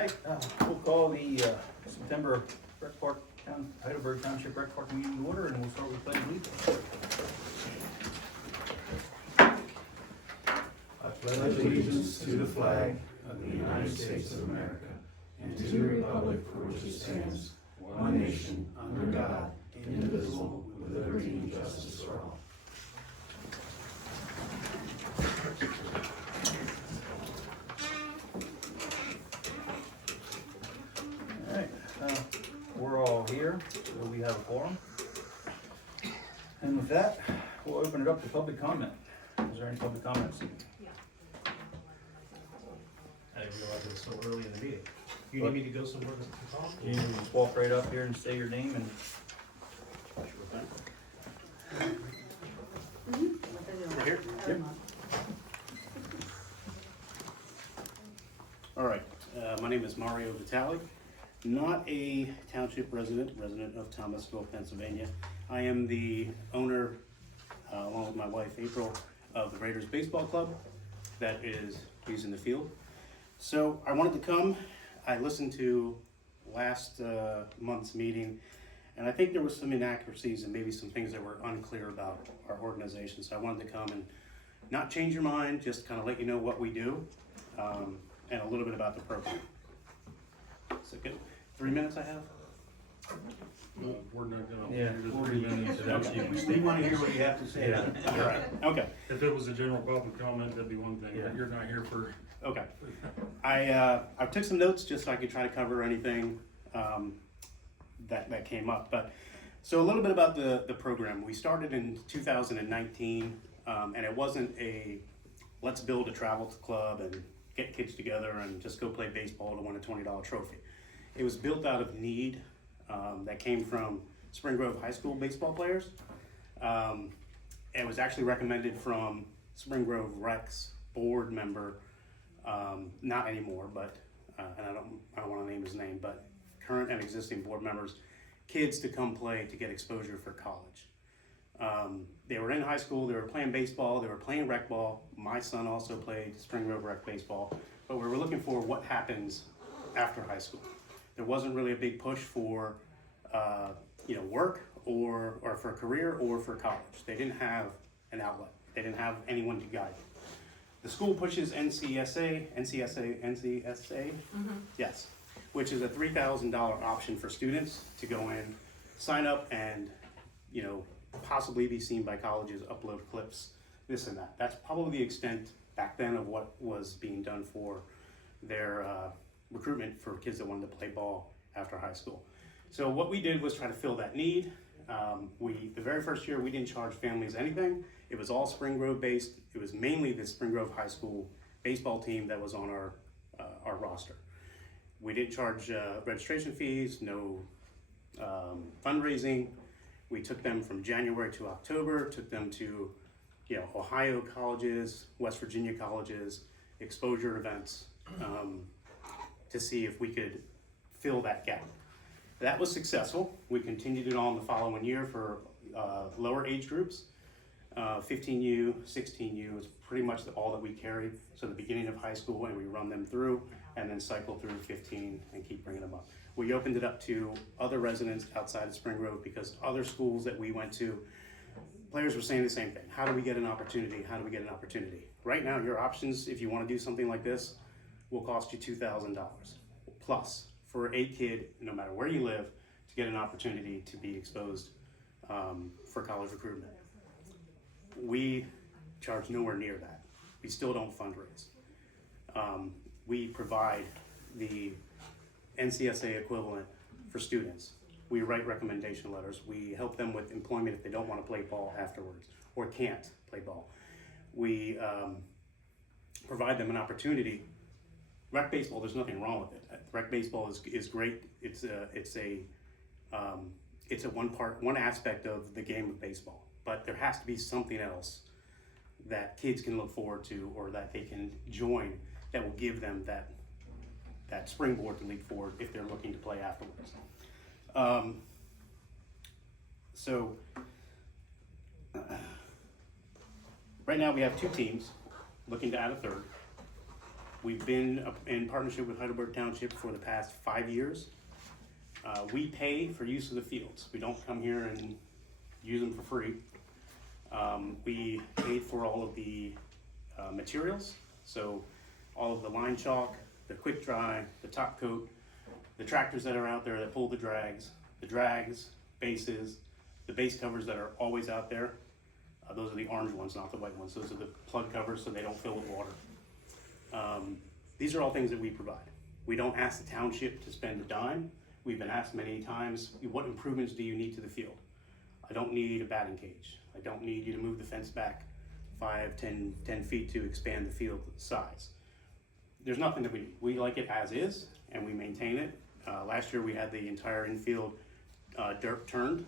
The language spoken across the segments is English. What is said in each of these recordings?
right, we'll call the September Heidelberg Township Rec Park meeting to order, and we'll start with pledge allegiance. I pledge allegiance to the flag of the United States of America and to the republic for which it stands, one nation, under God, indivisible, with liberty and justice for all. All right, we're all here, so we have a quorum. And with that, we'll open it up to public comment. Is there any public comments? I didn't realize it was so early in the meeting. You need me to go somewhere to talk? You can just walk right up here and say your name and. Right here? Yep. All right, my name is Mario Vitale, not a township resident of Thomasville, Pennsylvania. I am the owner, along with my wife April, of the Raiders Baseball Club that is using the field. So I wanted to come. I listened to last month's meeting, and I think there was some inaccuracies and maybe some things that were unclear about our organization. So I wanted to come and not change your mind, just kind of let you know what we do, and a little bit about the program. Is it good? 3 minutes I have? No, we're not gonna. Yeah, 40 minutes. We want to hear what you have to say. All right, okay. If it was a general public comment, that'd be one thing, Yeah. but you're not here for. Okay. I took some notes just so I could try to cover anything that came up. But so a little bit about the program. We started in 2019, and it wasn't a let's build a travel club and get kids together and just go play baseball to win a $20 trophy. It was built out of need that came from Spring Grove High School baseball players. It was actually recommended from Spring Grove Rec's board member. Not anymore, but and I don't want to name his name, but current and existing board members, kids to come play to get exposure for college. They were in high school, they were playing baseball, they were playing rec ball. My son also played Spring Grove Rec baseball, but we were looking for what happens after high school. There wasn't really a big push for work or for a career or for college. They didn't have an outlet. They didn't have anyone to guide them. The school pushes NCSA, yes, which is a $3,000 option for students to go in, sign up, and possibly be seen by colleges, upload clips, this and that. That's probably the extent back then of what was being done for their recruitment for kids that wanted to play ball after high school. So what we did was try to fill that need. The very first year we didn't charge families anything. It was all Spring Grove based. It was mainly the Spring Grove High School baseball team that was on our roster. We didn't charge registration fees, no fundraising. We took them from January to October, took them to Ohio colleges, West Virginia colleges, exposure events to see if we could fill that gap. That was successful. We continued it on the following year for lower age groups. 15U, 16U is pretty much all that we carry. So the beginning of high school, and we run them through and then cycle through 15 and keep bringing them up. We opened it up to other residents outside of Spring Grove because other schools that we went to, players were saying the same thing. How do we get an opportunity? How do we get an opportunity? Right now, your options, if you want to do something like this, will cost you $2,000 plus for a kid, no matter where you live, to get an opportunity to be exposed for college recruitment. We charge nowhere near that. We still don't fundraise. We provide the NCSA equivalent for students. We write recommendation letters. We help them with employment if they don't want to play ball afterwards or can't play ball. We provide them an opportunity. Rec baseball, there's nothing wrong with it. Rec baseball is great. It's a one aspect of the game of baseball, but there has to be something else that kids can look forward to or that they can join that will give them that springboard to leap forward if they're looking to play afterwards. Right now we have two teams looking to add a third. We've been in partnership with Heidelberg Township for the past 5 years. We pay for use of the fields. We don't come here and use them for free. We paid for all of the materials, so all of the line chalk, the quick dry, the top coat, the tractors that are out there that pull the drags, bases, the base covers that are always out there. Those are the orange ones, not the white ones. Those are the plug covers so they don't fill with water. These are all things that we provide. We don't ask the township to spend a dime. We've been asked many times, what improvements do you need to the field? I don't need a batting cage. I don't need you to move the fence back 5, 10 feet to expand the field size. There's nothing that we need. We like it as is, and we maintain it. Last year we had the entire infield dirt turned,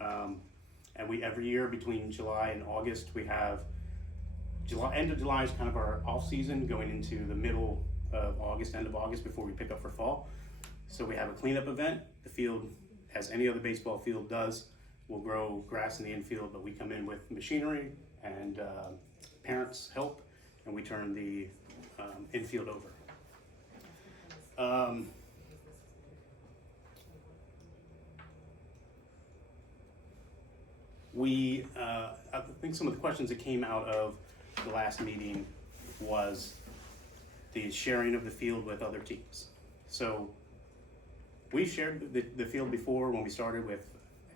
and we every year between July and August we have end of July is kind of our off season, going into the middle of August, end of August, before we pick up for fall. So we have a cleanup event. The field, as any other baseball field does, will grow grass in the infield, but we come in with machinery and parents help, and we turn the infield over. I think some of the questions that came out of the last meeting was the sharing of the field with other teams. So we shared the field before when we started with,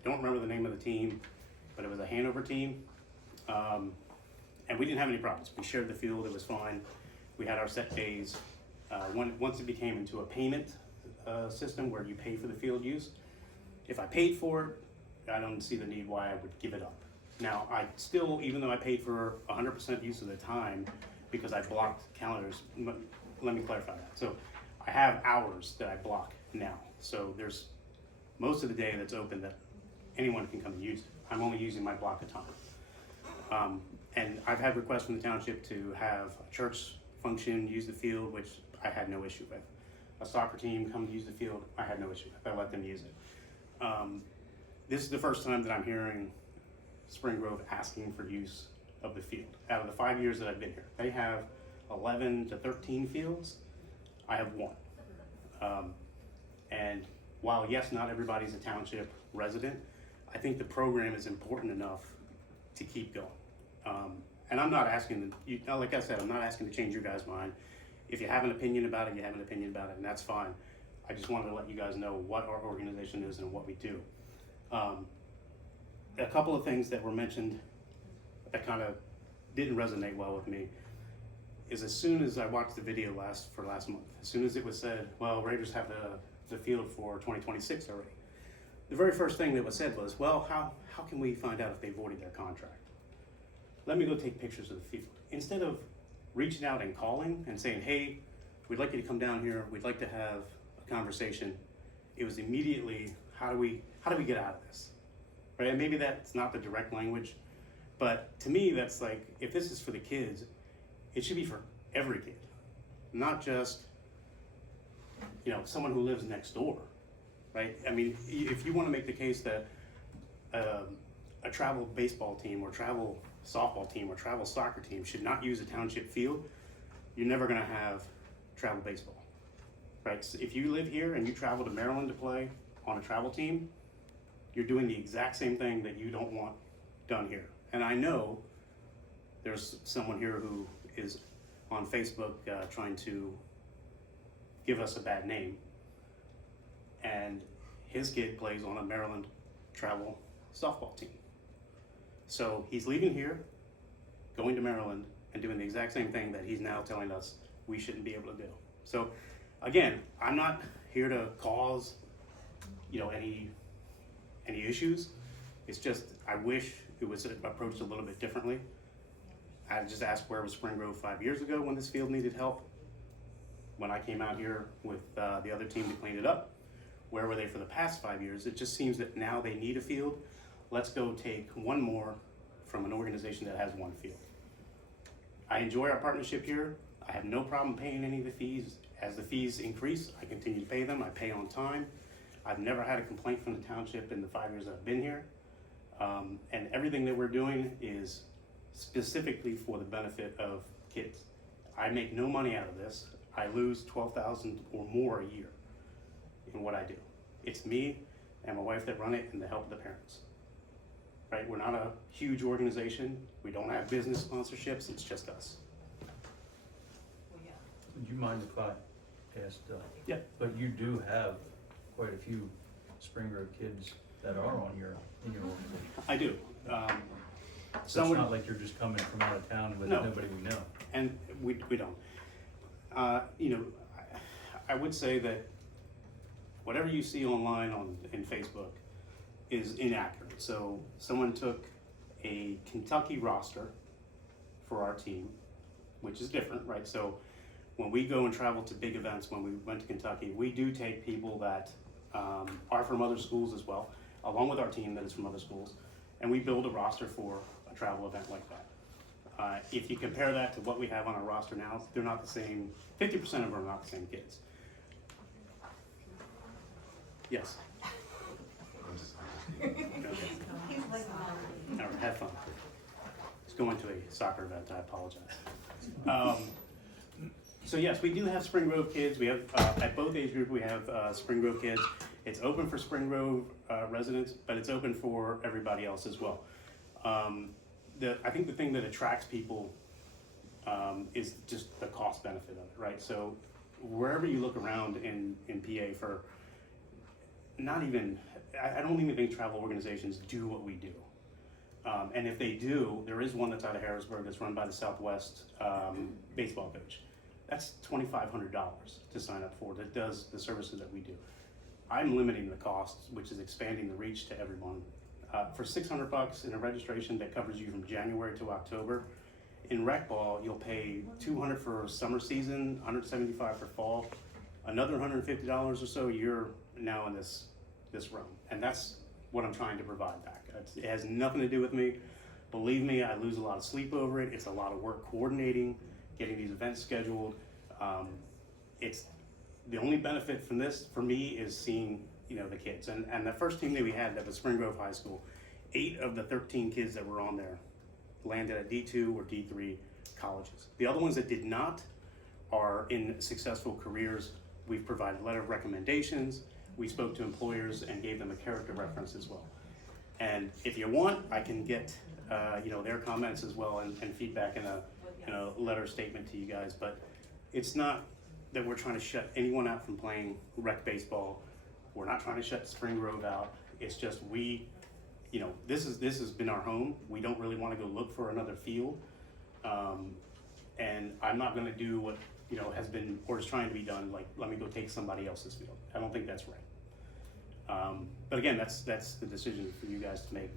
I don't remember the name of the team, but it was a Hanover team. And we didn't have any problems. We shared the field, it was fine. We had our set days. Once it became into a payment system where you pay for the field use, if I paid for it, I don't see the need why I would give it up. Now, I still, even though I paid for 100% use of the time, because I blocked calendars, let me clarify that. So I have hours that I block now. So there's most of the day that's open that anyone can come and use it. I'm only using my block of time. And I've had requests from the township to have a church function use the field, which I had no issue with. A soccer team come to use the field, I had no issue with. I let them use it. This is the first time that I'm hearing Spring Grove asking for use of the field. Out of the 5 years that I've been here, they have 11 to 13 fields. I have 1. And while yes, not everybody's a township resident, I think the program is important enough to keep going. And I'm not asking, like I said, I'm not asking to change your guys' mind. If you have an opinion about it, you have an opinion about it, and that's fine. I just wanted to let you guys know what our organization is and what we do. A couple of things that were mentioned that kind of didn't resonate well with me is, as soon as I watched the video last month, as soon as it was said, well, Raiders have the field for 2026 already, the very first thing that was said was, well, how can we find out if they voided their contract? Let me go take pictures of the field. Instead of reaching out and calling and saying, hey, we'd like you to come down here, we'd like to have a conversation, it was immediately, how do we get out of this? Right? And maybe that's not the direct language, but to me, that's like, if this is for the kids, it should be for every kid, not just, someone who lives next door, right? I mean, if you want to make the case that a travel baseball team or travel softball team or travel soccer team should not use a township field, you're never going to have travel baseball, right? So if you live here and you travel to Maryland to play on a travel team, you're doing the exact same thing that you don't want done here. And I know there's someone here who is on Facebook trying to give us a bad name, and his kid plays on a Maryland travel softball team. So he's leaving here, going to Maryland, and doing the exact same thing that he's now telling us we shouldn't be able to do. So again, I'm not here to cause any issues. It's just, I wish it was approached a little bit differently. I just asked, where was Spring Grove 5 years ago when this field needed help? When I came out here with the other team to clean it up, where were they for the past 5 years? It just seems that now they need a field. Let's go take one more from an organization that has one field. I enjoy our partnership here. I have no problem paying any of the fees. As the fees increase, I continue to pay them. I pay on time. I've never had a complaint from the township in the 5 years I've been here. And everything that we're doing is specifically for the benefit of kids. I make no money out of this. I lose $12,000 or more a year in what I do. It's me and my wife that run it and the help of the parents. Right? We're not a huge organization. We don't have business sponsorships. It's just us. Would you mind if I asked, Yeah. but you do have quite a few Spring Grove kids that are on in your organization. I do. So it's Someone, not like you're just coming from out of town with No. nobody we know. and we don't. You know, I would say that whatever you see online in Facebook is inaccurate. So someone took a Kentucky roster for our team, which is different, right? So when we go and travel to big events, when we went to Kentucky, we do take people that are from other schools as well, along with our team that is from other schools, and we build a roster for a travel event like that. If you compare that to what we have on our roster now, they're not the same. 50% of them are not the same kids. Yes. Okay. All right, have fun. Let's go into a soccer event. I apologize. So yes, we do have Spring Grove kids. We have at both age groups we have Spring Grove kids. It's open for Spring Grove residents, but it's open for everybody else as well. I think the thing that attracts people is just the cost benefit of it, right? So wherever you look around in PA for not even, I don't even think travel organizations do what we do. And if they do, there is one that's out of Harrisburg that's run by the Southwest baseball coach. That's $2,500 to sign up for that does the services that we do. I'm limiting the cost, which is expanding the reach to everyone. For $600 in a registration that covers you from January to October, in rec ball you'll pay $200 for summer season, $175 for fall, another $150 or so. You're now in this realm, and that's what I'm trying to provide back. It has nothing to do with me. Believe me, I lose a lot of sleep over it. It's a lot of work coordinating, getting these events scheduled. It's the only benefit from this for me is seeing the kids. And the first team that we had that was Spring Grove High School, 8 of the 13 kids that were on there landed at D2 or D3 colleges. The other ones that did not are in successful careers. We've provided letter of recommendations. We spoke to employers and gave them a character reference as well. And if you want, I can get their comments as well and feedback in a letter statement to you guys. But it's not that we're trying to shut anyone out from playing rec baseball. We're not trying to shut Spring Grove out. It's just this has been our home. We don't really want to go look for another field. And I'm not going to do what has been or is trying to be done. Like, let me go take somebody else's field. I don't think that's right. But again, that's the decision for you guys to make.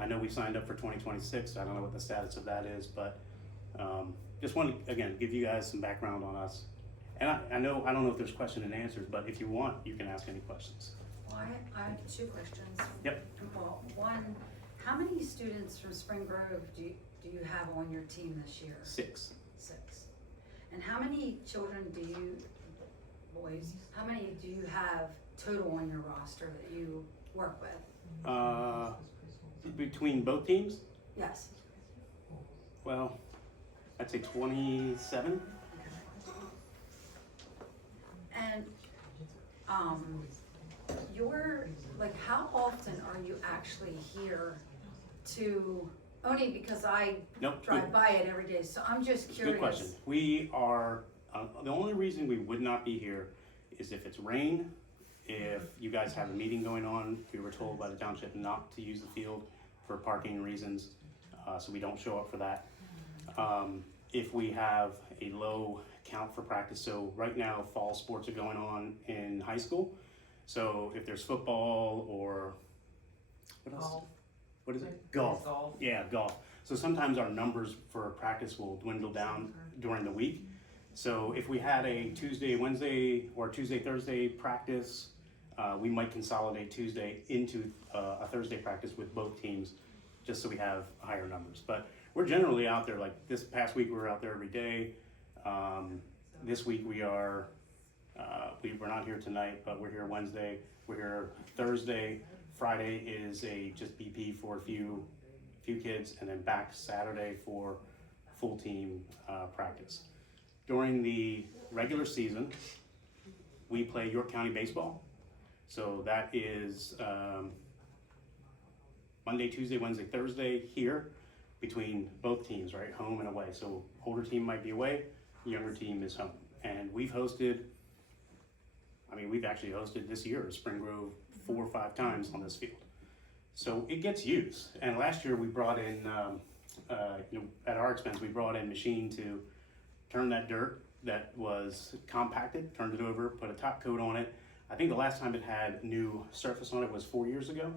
I know we signed up for 2026. I don't know what the status of that is, but just want to again give you guys some background on us. And I don't know if there's question and answers, but if you want, you can ask any questions. Well, I have 2 questions. Yep. Well, one, how many students from Spring Grove do you have on your team this year? 6. 6. And how many children how many do you have total on your roster that you work with? Between both teams, Yes. well, I'd say 27. And how often are you actually here only because I Nope. drive by it every day, so I'm just curious. Good question. We are, the only reason we would not be here is if it's rain, if you guys have a meeting going on. We were told by the township not to use the field for parking reasons, so we don't show up for that. If we have a low count for practice, so right now fall sports are going on in high school. So if there's football or, what else? Golf. What is it? Golf. Golf. Yeah, golf. So sometimes our numbers for practice will dwindle down during the week. So if we had a Tuesday, Wednesday, or Tuesday, Thursday practice, we might consolidate Tuesday into a Thursday practice with both teams, just so we have higher numbers. But we're generally out there, like this past week we were out there every day. This week we're not here tonight, but we're here Wednesday, we're here Thursday. Friday is just BP for a few kids, and then back Saturday for full team practice. During the regular season, we play York County baseball. So that is Monday, Tuesday, Wednesday, Thursday here between both teams, right? Home and away. So older team might be away, younger team is home. And we've hosted, we've actually hosted this year Spring Grove 4 or 5 times on this field. So it gets used. And last year we brought in, at our expense, we brought in a machine to turn that dirt that was compacted, turned it over, put a top coat on it. I think the last time it had new surface on it was 4 years ago.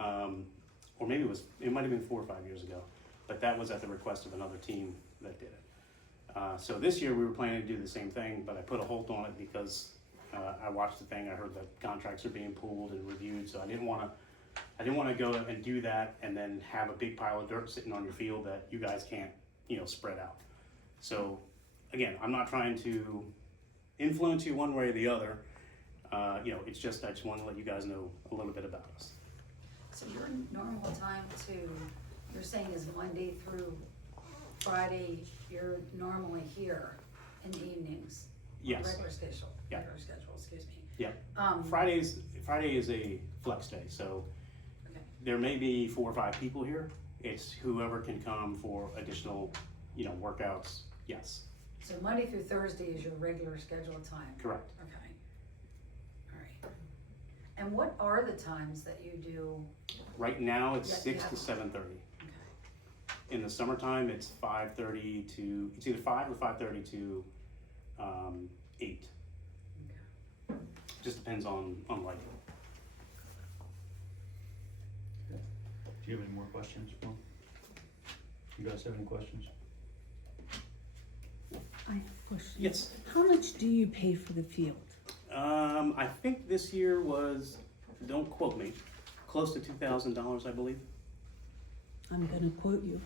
Or maybe it might have been 4 or 5 years ago, but that was at the request of another team that did it. So this year we were planning to do the same thing, but I put a halt on it because I watched the thing. I heard that contracts are being pulled and reviewed, so I didn't want to go and do that and then have a big pile of dirt sitting on your field that you guys can't, spread out. So again, I'm not trying to influence you one way or the other. It's just I just want to let you guys know a little bit about us. So your normal time you're saying is Monday through Friday, you're normally here in the evenings? Yes. Regular schedule, Yeah. excuse me. Yeah. Um, Friday is a flex day, so Okay. there may be 4 or 5 people here. It's whoever can come for additional, workouts. Yes, So Monday through Thursday is your regular scheduled time? correct. Okay. All right. And what are the times that you do? Right now it's Yeah, 6 yeah. to 7:30. Okay. In the summertime, it's 5:30 to it's either 5 or 5:30 to 8. Okay. Just depends on lighting. Do you have any more questions, Paul? You guys have any questions? I have a question. Yes. How much do you pay for the field? I think this year was, don't quote me, close to $2,000, I believe. I'm gonna quote you.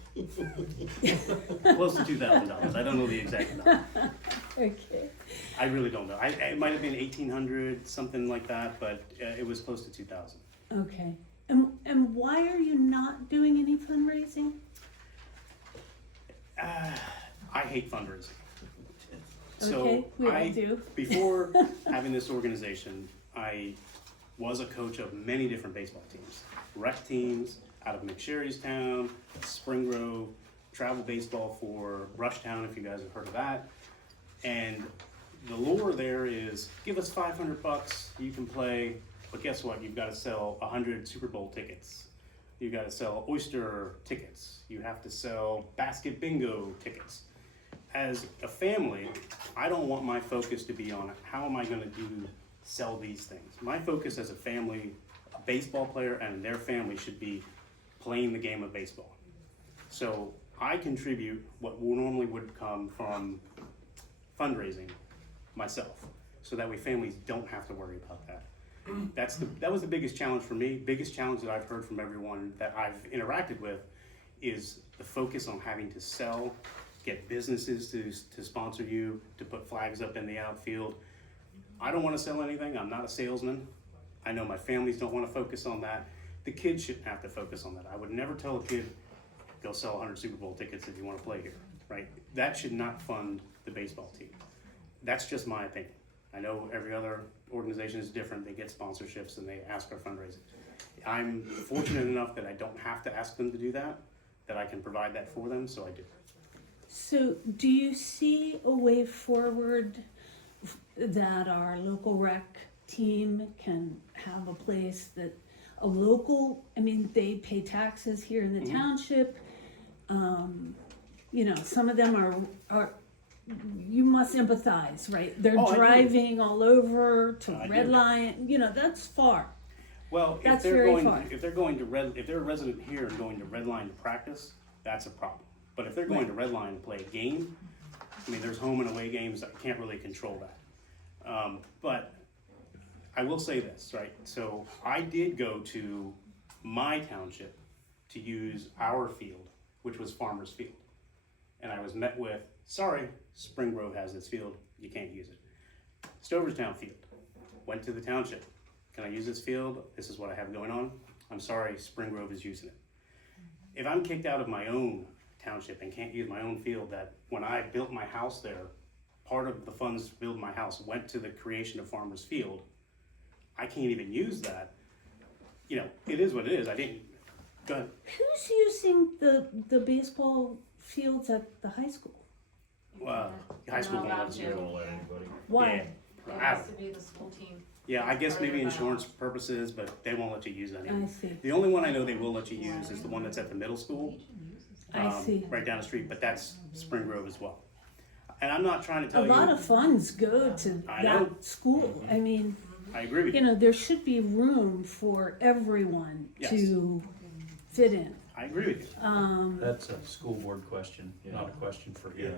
Close to $2,000. I don't know the exact amount. Okay. I really don't know. It might have been 1,800, something like that, but it was close to 2,000. Okay. And why are you not doing any fundraising? I hate fundraising. Okay, we all I, do. before having this organization, I was a coach of many different baseball teams. Rec teams out of McSherrystown, Spring Grove, travel baseball for Rushtown, if you guys have heard of that. And the lure there is, give us $500, you can play, but guess what? You've got to sell 100 Super Bowl tickets. You've got to sell oyster tickets. You have to sell basket bingo tickets. As a family, I don't want my focus to be on how am I going to sell these things. My focus as a family, a baseball player and their family should be playing the game of baseball. So I contribute what normally would come from fundraising myself, so that way families don't have to worry about that. That was the biggest challenge for me. Biggest challenge that I've heard from everyone that I've interacted with is the focus on having to sell, get businesses to sponsor you, to put flags up in the outfield. I don't want to sell anything. I'm not a salesman. I know my families don't want to focus on that. The kids shouldn't have to focus on that. I would never tell a kid, go sell 100 Super Bowl tickets if you want to play here, right? That should not fund the baseball team. That's just my opinion. I know every other organization is different. They get sponsorships and they ask for fundraising. I'm fortunate enough that I don't have to ask them to do that I can provide that for them, so I do. So do you see a way forward that our local rec team can have a place that a local, they pay taxes here in the Mhm. township. Some of them are you must empathize, right? They're Oh, I do. driving all over to I Red do. Line, that's far. Well, That's very far. if they're a resident here and going to Red Line to practice, that's a problem. But if they're going to Red Line to play a game, there's home and away games. I can't really control that. But I will say this, right? So I did go to my township to use our field, which was Farmers Field. And I was met with, sorry, Spring Grove has this field, you can't use it. Stoverstown Field, went to the township. Can I use this field? This is what I have going on. I'm sorry, Spring Grove is using it. If I'm kicked out of my own township and can't use my own field, that when I built my house there part of the funds to build my house went to the creation of Farmers Field, I can't even use that. You know, it is what it is. I didn't, go ahead. Who's using the baseball fields at the high school? High school Not won't let allowed us to. use it. Don't let anybody. Why? Yeah. It has to be the school team. Yeah, I guess Or maybe the insurance runoff. purposes, but they won't let you use any. I see. The only one I know they will let you use is the one that's at the middle school. I see. Right down the street, but that's Spring Grove as well. And I'm not trying to A tell you. lot of funds go to I know. that school. I mean, I agree with you you. know, there should be room for everyone Yes. to fit in. I agree with you. That's a school board question, not a question for you.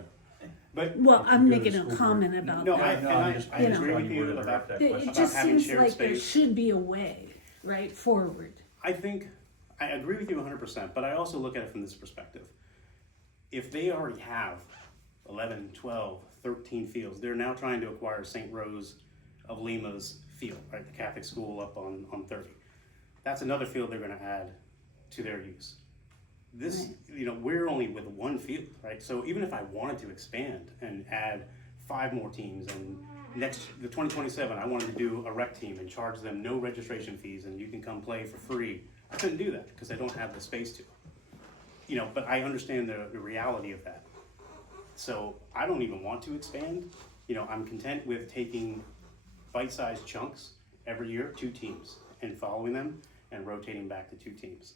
But Well, If you I'm go to making a school comment board- about No, that. I just agree trying with to you word it about that It question. just having seems shared like there space. should be a way, right, forward. I think, I agree with you 100%, but I also look at it from this perspective. If they already have 11, 12, 13 fields, they're now trying to acquire St. Rose of Lima's field, right, the Catholic school up on 30. That's another field they're gonna add to their use. This, you know, we're only with one field, right? So even if I wanted to expand and add 5 more teams, and the 2027, I wanted to do a rec team and charge them no registration fees and you can come play for free, I couldn't do that because I don't have the space to. You know, but I understand the reality of that. So I don't even want to expand. You know, I'm content with taking bite-sized chunks every year, 2 teams, and following them and rotating back to 2 teams.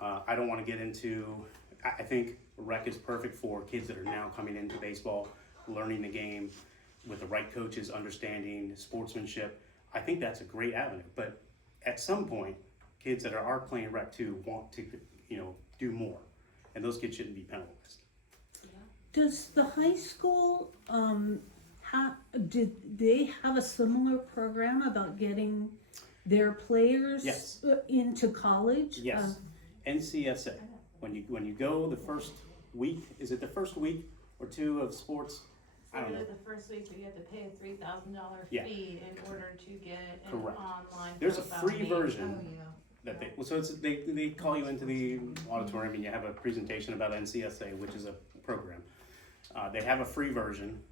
I don't want to get into, I think rec is perfect for kids that are now coming into baseball, learning the game with the right coaches, understanding sportsmanship. I think that's a great avenue, but at some point, kids that are playing rec too want to, you know, do more, and those kids shouldn't be penalized. Does the high school, did they have a similar program about getting their players Yes. into college? Yes, NCSA, when you go the first week, is it the first week or 2 of sports? I don't know. The first week, you have to pay a $3,000 Yeah. fee in order to get an Correct. online. There's a profile free made. version Oh, yeah. that they, well, so it's, they call you into the auditorium and you have a presentation about NCSA, which is a program. They have a free version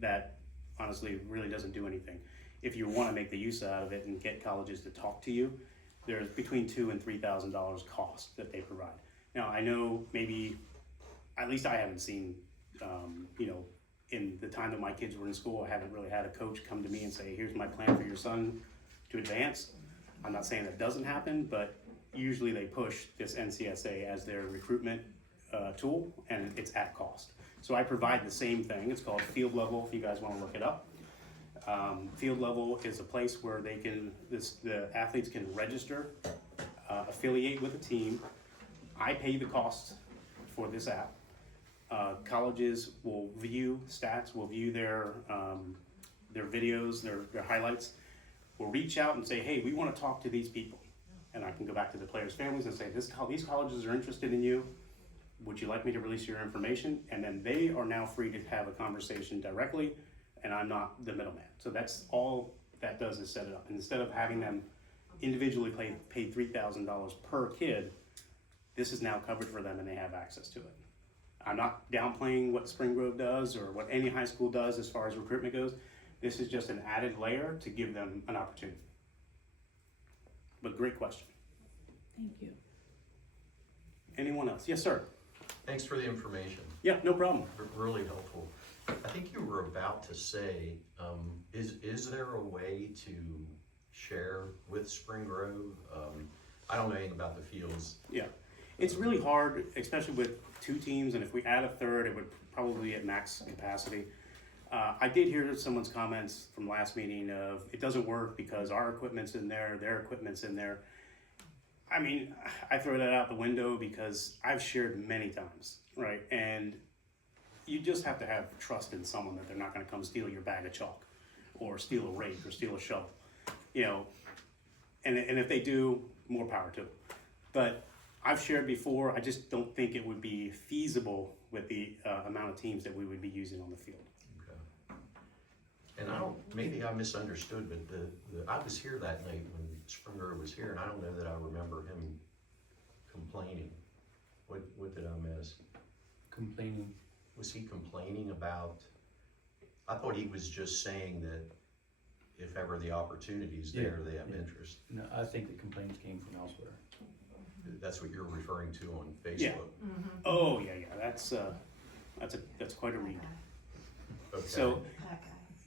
that honestly really doesn't do anything. If you wanna make the use out of it and get colleges to talk to you, there's between $2,000 and $3,000 cost that they provide. Now, I know maybe, at least I haven't seen, you know, in the time that my kids were in school, I haven't really had a coach come to me and say, here's my plan for your son to advance. I'm not saying that doesn't happen, but usually they push this NCSA as their recruitment tool, and it's at cost. So I provide the same thing. It's called Field Level, if you guys wanna look it up. Field Level is a place where they can, the athletes can register, affiliate with a team. I pay the cost for this app. Colleges will view stats, will view their videos, their highlights. We'll reach out and say, hey, we want to talk to these people. And I can go back to the players' families and say, these colleges are interested in you. Would you like me to release your information? And then they are now free to have a conversation directly, and I'm not the middleman. So that's all that does is set it up. And instead of having them individually pay $3,000 per kid, this is now covered for them and they have access to it. I'm not downplaying what Spring Grove does or what any high school does as far as recruitment goes. This is just an added layer to give them an opportunity. But great question. Thank you. Anyone else? Yes, sir. Thanks for the information, Yeah, no problem. really helpful. I think you were about to say, is there a way to share with Spring Grove? I don't know anything about the fields. Yeah, it's really hard, especially with 2 teams, and if we add a third, it would probably be at max capacity. I did hear someone's comments from last meeting of, it doesn't work because our equipment's in there, their equipment's in there. I mean, I throw that out the window because I've shared many times, right? And you just have to have trust in someone that they're not gonna come steal your bag of chalk or steal a rake or steal a shovel, you know? And if they do, more power to them. But I've shared before, I just don't think it would be feasible with the amount of teams that we would be using on the field. Okay. And maybe I misunderstood, but I was here that night when Spring Grove was here, and I don't know that I remember him complaining. What did I miss? Complaining. Was he complaining about I thought he was just saying that if ever the opportunity's there, they have interest. No, I think the complaints came from elsewhere. That's what you're referring to on Facebook. Yeah. Oh, yeah, that's quite a read. Okay. So,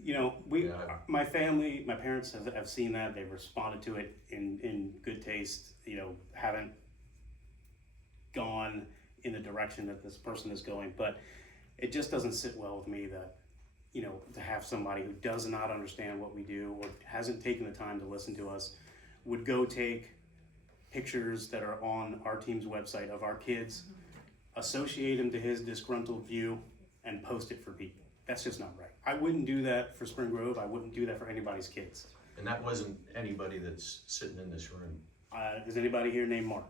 you know, Yeah. my family, my parents have seen that, they've responded to it in good taste, you know, haven't gone in the direction that this person is going, but it just doesn't sit well with me that, you know, to have somebody who does not understand what we do or hasn't taken the time to listen to us would go take pictures that are on our team's website of our kids, associate them to his disgruntled view, and post it for people. That's just not right. I wouldn't do that for Spring Grove. I wouldn't do that for anybody's kids. And that wasn't anybody that's sitting in this room. Is anybody here named Mark?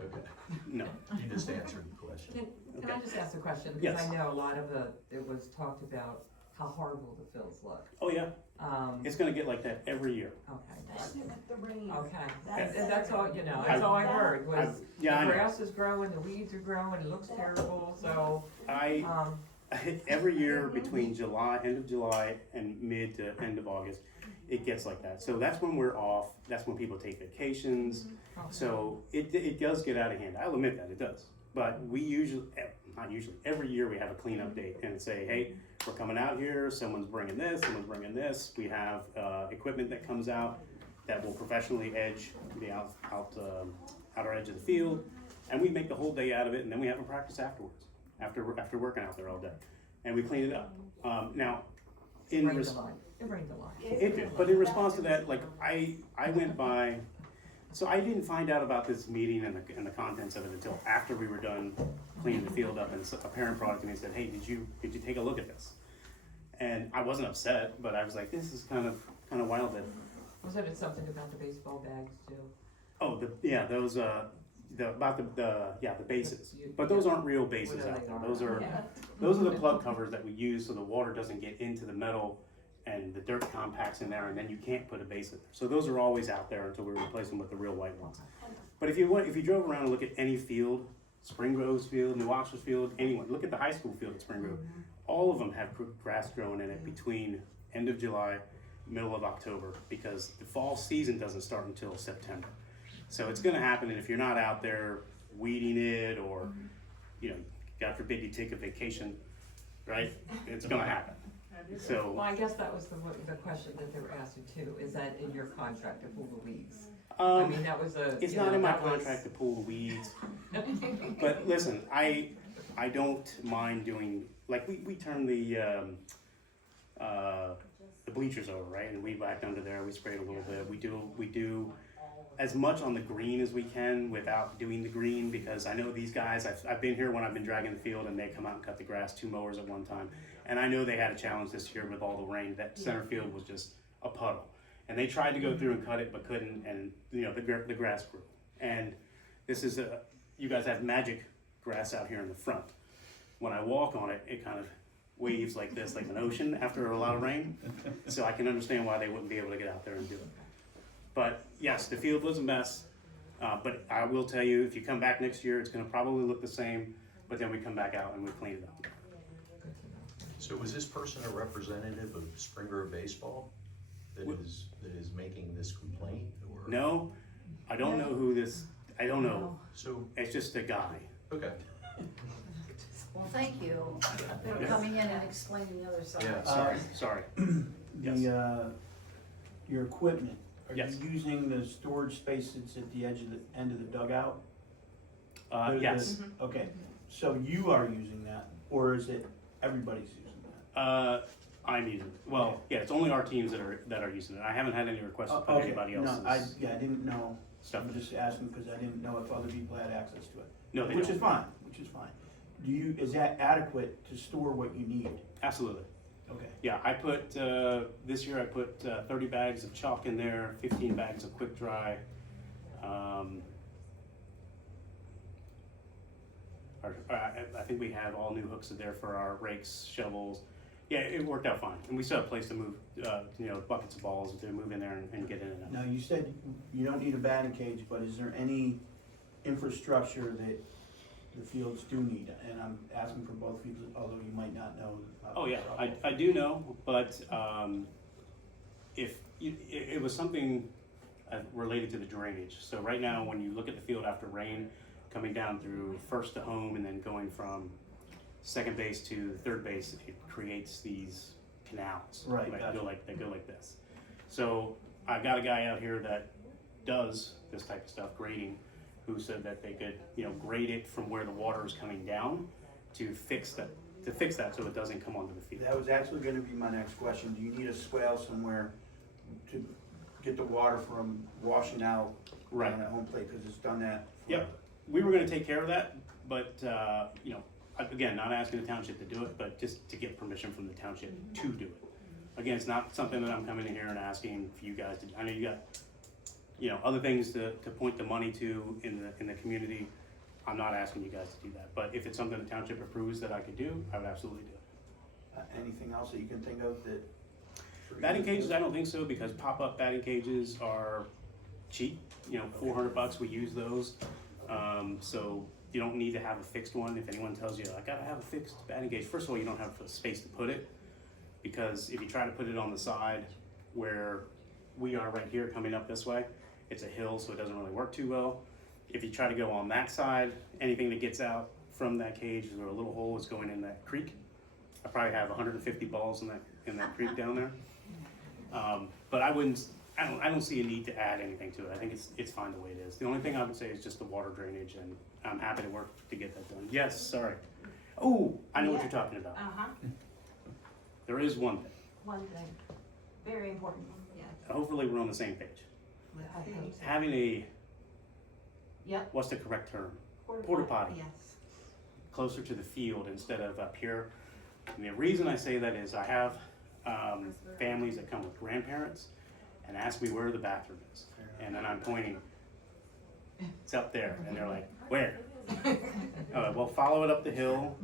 Okay, No. you just answered the question. Can I just ask a question? Yes. Because I know a lot of it was talked about how horrible the fields look. Oh yeah, Um, it's gonna get like that every year. okay. The rain. Okay, That's- that's all, you know, that's all I heard was Yeah, I the know. grass is growing, the weeds are growing, it looks terrible, so, I um, every year between end of July and mid to end of August, it gets like that. So that's when we're off. That's when people take vacations. So it does get out of hand. I'll admit that it does. But we usually, not usually, every year we have a cleanup date and say, hey, we're coming out here. Someone's bringing this. Someone's bringing this. We have equipment that comes out that will professionally edge the outer edge of the field, and we make the whole day out of it. And then we have a practice afterwards. After working out there all day, and we clean it up. Now, it rained a lot, it rained a lot. it did, but in response to that, like I went by, so I didn't find out about this meeting and the contents of it until after we were done cleaning the field up, and a parent brought it to me and said, "Hey, did you take a look at this?" And I wasn't upset, but I was like, "This is kind of wild." That Wasn't it something about the baseball bags too? those the bases, but those aren't real bases Whatever out they there. are. Those are the plug covers that we use so the water doesn't get into the metal and the dirt compacts in there, and then you can't put a base in there. So those are always out there until we replace them with the real white ones. But if you drove around and look at any field, Spring Grove's field, New Oxford's field, anyone, look at the high school field at Spring Grove. All of them have grass growing in it between end of July, middle of October, because the fall season doesn't start until September. So it's gonna happen, and if you're not out there weeding it, or, you know, God forbid you take a vacation, right? It's gonna happen. Well, So, I guess that was the question that they were asking too, is that in your contract to pull the weeds? I mean, that was a, it's you not know, in my that was- contract to pull the weeds, but listen, I don't mind doing, like, we turn the bleachers over, right? And we backed under there, we sprayed a little bit. We do as much on the green as we can without doing the green, because I know these guys, I've been here when I've been dragging the field, and they come out and cut the grass, 2 mowers at one time. And I know they had a challenge this year with all the rain. That center field was just a puddle. And they tried to go through and cut it, but couldn't, and you know, the grass grew. And this is you guys have magic grass out here in the front. When I walk on it, it kind of waves like this, like an ocean after a lot of rain. So I can understand why they wouldn't be able to get out there and do it. But yes, the field was a mess, but I will tell you, if you come back next year, it's gonna probably look the same, but then we come back out and we clean it up. So was this person a representative of Spring Grove Baseball that is making this complaint, or? No, I don't know who this, I don't know. So, It's just a guy. okay, Well, thank you for coming in and explaining the other side. yeah, Sorry. Yes. Your equipment, are you Yes. using the storage space that's at the end of the dugout? Yes. Okay, so you are using that, or is it everybody's using that? I'm using it. Well, yeah, it's only our teams that are using it. I haven't had any requests to put Okay, anybody no, else's I didn't know, stuff. I'm just asking because I didn't know if other people had access to it. No, they Which don't. is fine, which is fine. Is that adequate to store what you need? Absolutely. Okay. Yeah, I put, this year I put 30 bags of chalk in there, 15 bags of quick dry. I think we have all new hooks in there for our rakes, shovels. Yeah, it worked out fine. And we still have a place to move, buckets of balls to move in there and get in and out. Now, you said you don't need a batting cage, but is there any infrastructure the fields do need, and I'm asking for both fields, although you might not know. Oh, yeah, I do know, but, it was something related to the drainage. So right now, when you look at the field after rain, coming down through first to home and then going from second base to third base, it creates these canals. Right, That gotcha. go like this. So I've got a guy out here that does this type of stuff, grading, who said that they could, grade it from where the water is coming down to fix that so it doesn't come onto the field. That was actually gonna be my next question. Do you need a swale somewhere to get the water from washing out Right. on at home plate, cause it's done that? for- Yep, we were gonna take care of that, but, again, not asking the township to do it, but just to get permission from the township to do it. Again, it's not something that I'm coming in here and asking for you guys to, I know you got, other things to point the money to in the community. I'm not asking you guys to do that, but if it's something the township approves that I could do, I would absolutely do it. Anything else that you can think of that? Batting cages, I don't think so, because pop-up batting cages are cheap, $400, we use those. So you don't need to have a fixed one. If anyone tells you, I gotta have a fixed batting cage, first of all, you don't have a space to put it, because if you try to put it on the side where we are right here coming up this way, it's a hill, so it doesn't really work too well. If you try to go on that side, anything that gets out from that cage or a little hole is going in that creek. I probably have 150 balls in that creek down there. But I don't see a need to add anything to it. I think it's fine the way it is. The only thing I would say is just the water drainage, and I'm happy to work to get that done. Yes, sorry. Oh, I know what you're talking about. There is one thing. One thing, very important, yeah. Hopefully we're on the same page. I hope so. Having a, Yep. what's the correct term? Porta potty. Yes. Closer to the field instead of up here. And the reason I say that is I have families that come with grandparents and ask me where the bathroom is. And then I'm pointing, it's up there. And they're like, where? Well, follow it up the hill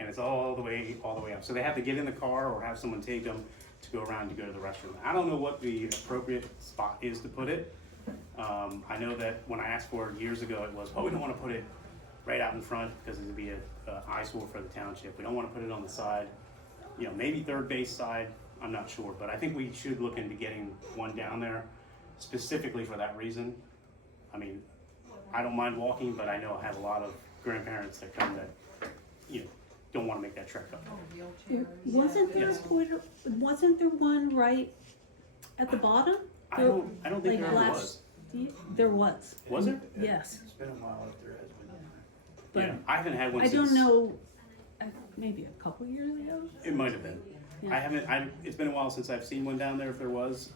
and it's all the way up. So they have to get in the car or have someone take them to go around to go to the restroom. I don't know what the appropriate spot is to put it. I know that when I asked for it years ago, it was, we don't want to put it right out in front because it would be an eyesore for the township. We don't want to put it on the side. Maybe third base side, I'm not sure, but I think we should look into getting one down there specifically for that reason. I mean, I don't mind walking, but I know I have a lot of grandparents that come that, don't want to make that trek up. Wasn't there a Yes. porta, wasn't there one right at the bottom? I don't think Like there ever last- was. There was, Was there? yes, It's been a while if there has been. but Yeah, I haven't had one I since. don't know, maybe a couple years ago? It might have been. Yeah. It's been a while since I've seen one down there if there was.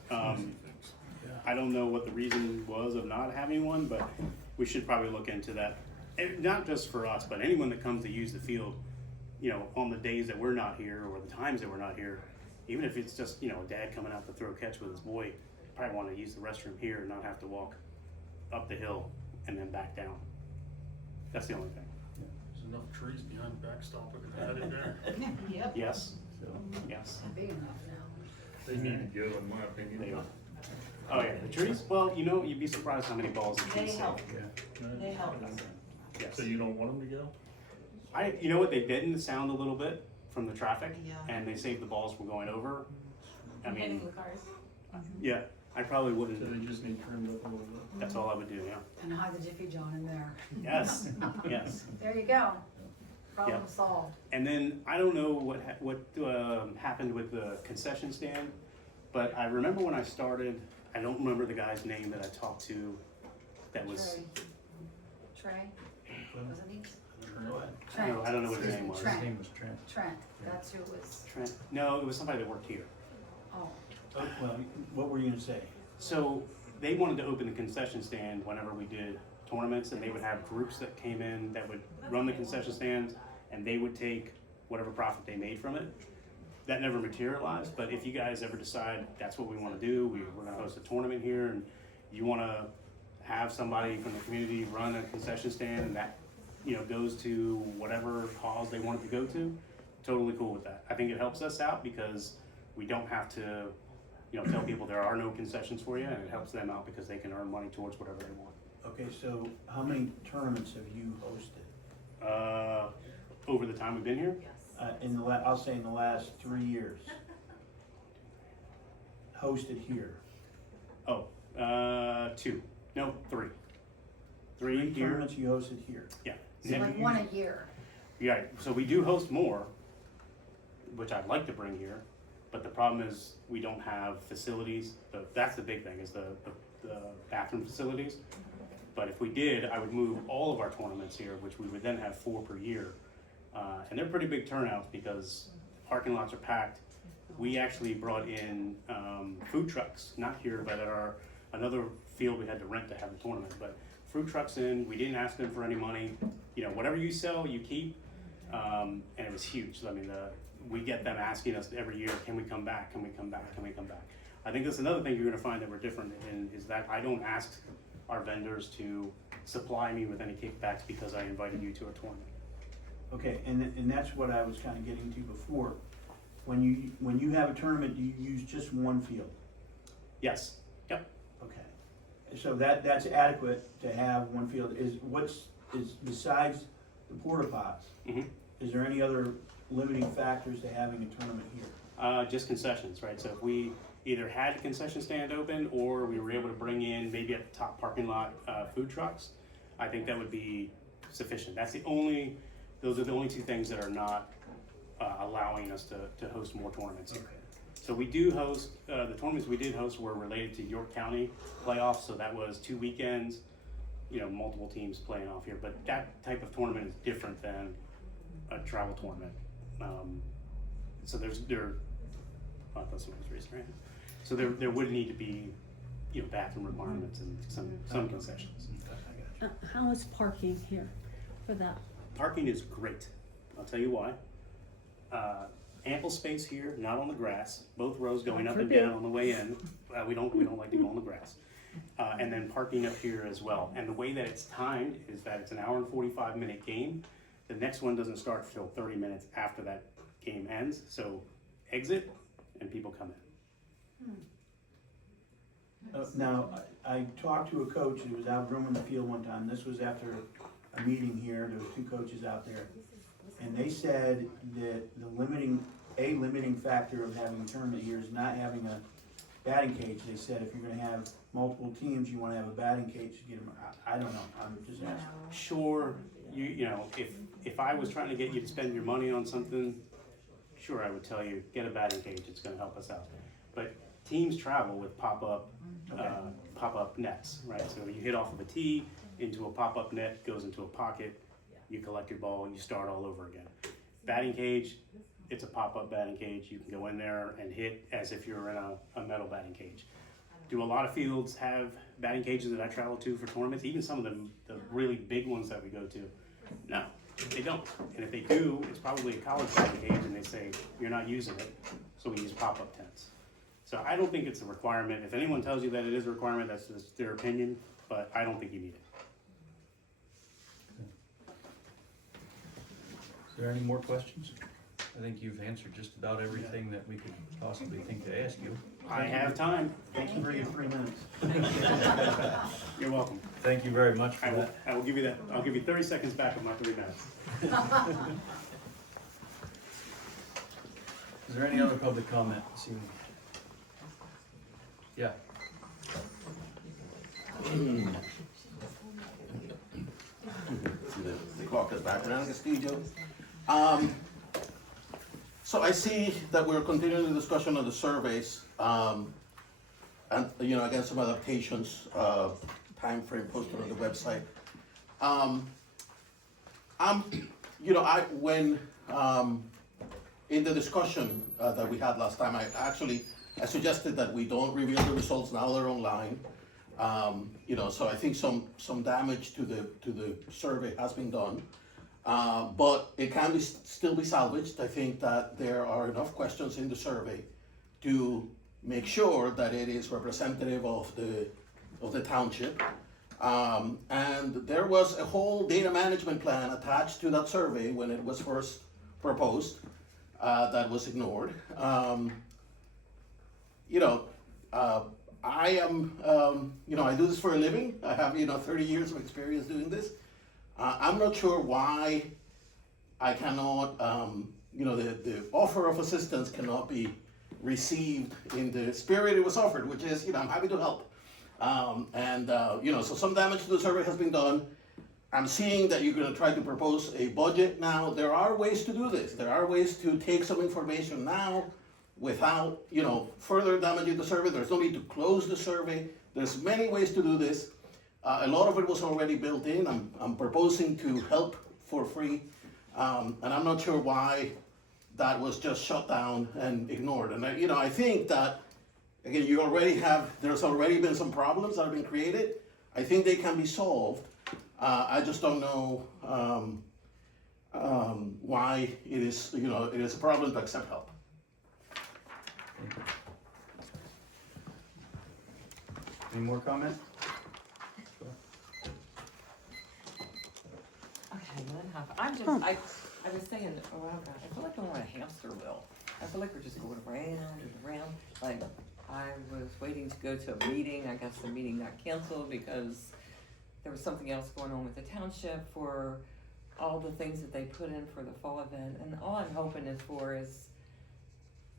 I don't know what the reason was of not having one, but we should probably look into that. And not just for us, but anyone that comes to use the field, on the days that we're not here or the times that we're not here, even if it's just, a dad coming out to throw a catch with his boy, probably want to use the restroom here and not have to walk up the hill and then back down. That's the only thing. There's enough trees behind the backstop, we could add it there. Yep. Yes, yes. Big enough now. They need to go, in my opinion. They are. Oh yeah, the trees, well, you'd be surprised how many balls the They trees save. help, they help us. Yes. So you don't want them to go? You know what, they deadened the sound a little bit from the traffic, Yeah. and they saved the balls from going over. I Hitting mean, the cars. yeah, I probably So wouldn't, they just need trimmed up a little bit? that's all I would do, yeah. And hide the Jiffy John in there. Yes, yes. There you go. Problem Yep. solved. And then, I don't know what happened with the concession stand, but I remember when I started, I don't remember the guy's name that I talked to that was, Trey, wasn't he? I don't know what his name was. Trent. His name was Trent. Trent, that's who was, Trent, no, it was somebody that worked here. oh, Oh, well, what were you gonna say? So they wanted to open the concession stand whenever we did tournaments, and they would have groups that came in that would run the concession stands, and they would take whatever profit they made from it. That never materialized, but if you guys ever decide that's what we wanna do, we're gonna host a tournament here, and you wanna have somebody from the community run a concession stand, and that, goes to whatever cause they want it to go to, totally cool with that. I think it helps us out because we don't have to, tell people there are no concessions for you, and it helps them out because they can earn money towards whatever they want. Okay, so how many tournaments have you hosted? Over the time we've been here, I'll say in the last 3 years. Hosted here. three. Three Three here, tournaments you hosted here. yeah. So like one a year. Yeah, so we do host more, which I'd like to bring here, but the problem is we don't have facilities. That's the big thing, is the bathroom facilities. But if we did, I would move all of our tournaments here, which we would then have 4 per year. And they're pretty big turnouts because parking lots are packed. We actually brought in food trucks, not here, but at another field we had to rent to have the tournament. But food trucks in, we didn't ask them for any money. You know, whatever you sell, you keep. And it was huge. I mean, we get them asking us every year, can we come back? Can we come back? Can we come back? I think that's another thing you're gonna find that we're different in, is that I don't ask our vendors to supply me with any kickbacks because I invited you to a tournament. Okay, and that's what I was kind of getting to before. When you have a tournament, do you use just one field? Yes, yep. Okay, so that's adequate to have one field. Is besides the porta pots? Mhm. Is there any other limiting factors to having a tournament here? Just concessions, right? So if we either had a concession stand open or we were able to bring in, maybe at the top parking lot, food trucks, I think that would be sufficient. Those are the only two things that are not allowing us to host more tournaments here. Okay. So we do host, the tournaments we did host were related to York County playoffs, so that was 2 weekends, you know, multiple teams playing off here. But that type of tournament is different than a travel tournament. So that's what was raised, right? So there would need to be, you know, bathroom requirements and some concessions. How is parking here for that? Parking is great. I'll tell you why. Ample space here, not on the grass. Both rows going up and down on the way in. We don't like to go on the grass. And then parking up here as well. And the way that it's timed is that it's an hour and 45-minute game. The next one doesn't start until 30 minutes after that game ends. So exit and people come in. Now, I talked to a coach who was out rooming the field one time. This was after a meeting here. There were 2 coaches out there. And they said that the limiting factor of having a tournament here is not having a batting cage. They said if you're gonna have multiple teams, you wanna have a batting cage to get them, I don't know, I'm just asking. Sure, you know, if I was trying to get you to spend your money on something, sure, I would tell you, get a batting cage, it's gonna help us out. But teams travel with pop-up nets, right? So you hit off of a tee into a pop-up net, goes into a pocket, you collect your ball and you start all over again. Batting cage, it's a pop-up batting cage. You can go in there and hit as if you're in a metal batting cage. Do a lot of fields have batting cages that I travel to for tournaments? Even some of the really big ones that we go to? No, they don't. And if they do, it's probably a college batting cage and they say, you're not using it, so we use pop-up tents. So I don't think it's a requirement. If anyone tells you that it is a requirement, that's just their opinion, but I don't think you need it. Is there any more questions? I think you've answered just about everything that we could possibly think to ask you. I have time. Thank you for your 3 minutes. You're welcome. Thank you very much for I that. will give you that. I'll give you 30 seconds back of my 3 minutes. Is there any other public comment this evening? Yeah. The clock is back around the studio. So I see that we're continuing the discussion on the surveys, and, you know, again, some adaptations, time frame posted on the website. When in the discussion that we had last time, I suggested that we don't reveal the results now they're online. So I think some damage to the survey has been done. But it can still be salvaged. I think that there are enough questions in the survey to make sure that it is representative of the township. And there was a whole data management plan attached to that survey when it was first proposed, that was ignored. I am, I do this for a living. I have, 30 years of experience doing this. I'm not sure why I cannot, the offer of assistance cannot be received in the spirit it was offered, which is, I'm happy to help. So some damage to the survey has been done. I'm seeing that you're gonna try to propose a budget now. There are ways to do this. There are ways to take some information now without, further damaging the survey. There's no need to close the survey. There's many ways to do this. A lot of it was already built in. I'm proposing to help for free. And I'm not sure why that was just shut down and ignored. And I think that, again, there's already been some problems that have been created. I think they can be solved. I just don't know why it is a problem to accept help. Any more comment? Okay, I was saying a while ago, I feel like I'm on a hamster wheel. I feel like we're just going round and round. Like, I was waiting to go to a meeting. I guess the meeting got canceled because there was something else going on with the township for all the things that they put in for the fall event. And all I'm hoping is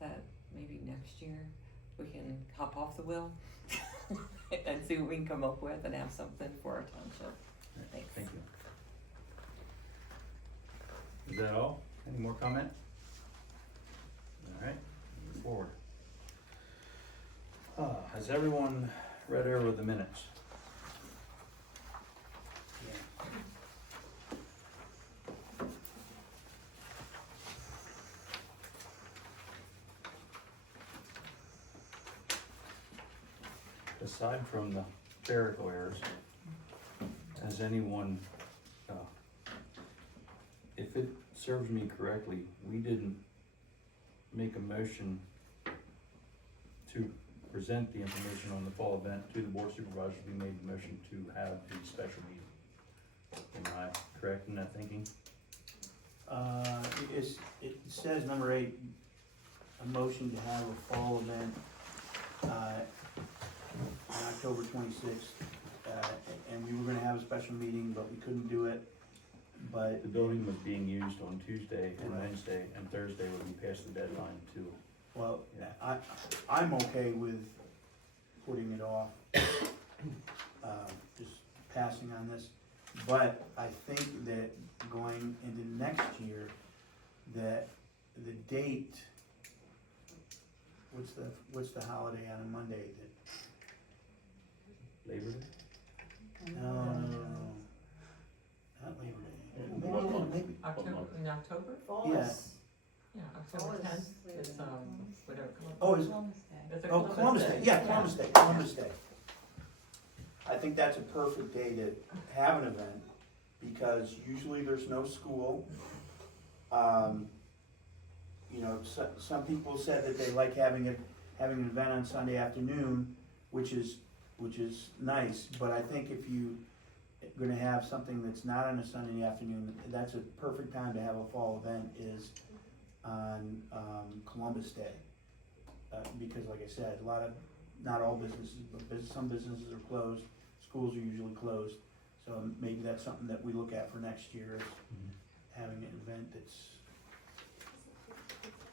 that maybe next year we can hop off the wheel and see what we can come up with and have something for our township. Thanks. Thank you. Is that all? Any more comment? All right, move forward. Has everyone read over the minutes? Aside from the clerical errors, has anyone, if it serves me correctly, we didn't make a motion to present the information on the fall event to the board of supervisors. We made the motion to have the special meeting. Am I correct in that thinking? It says number 8, a motion to have a fall event, on October 26th, and we were gonna have a special meeting, but we couldn't do it, but. The building was being used on Tuesday and Wednesday, and Thursday would be past the deadline too. Well, I'm okay with putting it off, just passing on this, but I think that going into next year, that the date, what's the holiday on a Monday that? Labor Day? No, not Labor Day. Maybe. In October? Yeah. Yeah, October 10th, it's, whatever. Oh, is, It's a Columbus Day, yeah, Columbus Day. I think that's a perfect day to have an event, because usually there's no school. Some people said that they like having an event on Sunday afternoon, which is nice, but I think if you gonna have something that's not on a Sunday afternoon, that's a perfect time to have a fall event is on Columbus Day. Because like I said, not all businesses, but some businesses are closed, schools are usually closed, so maybe that's something that we look at for next year, is having an event that's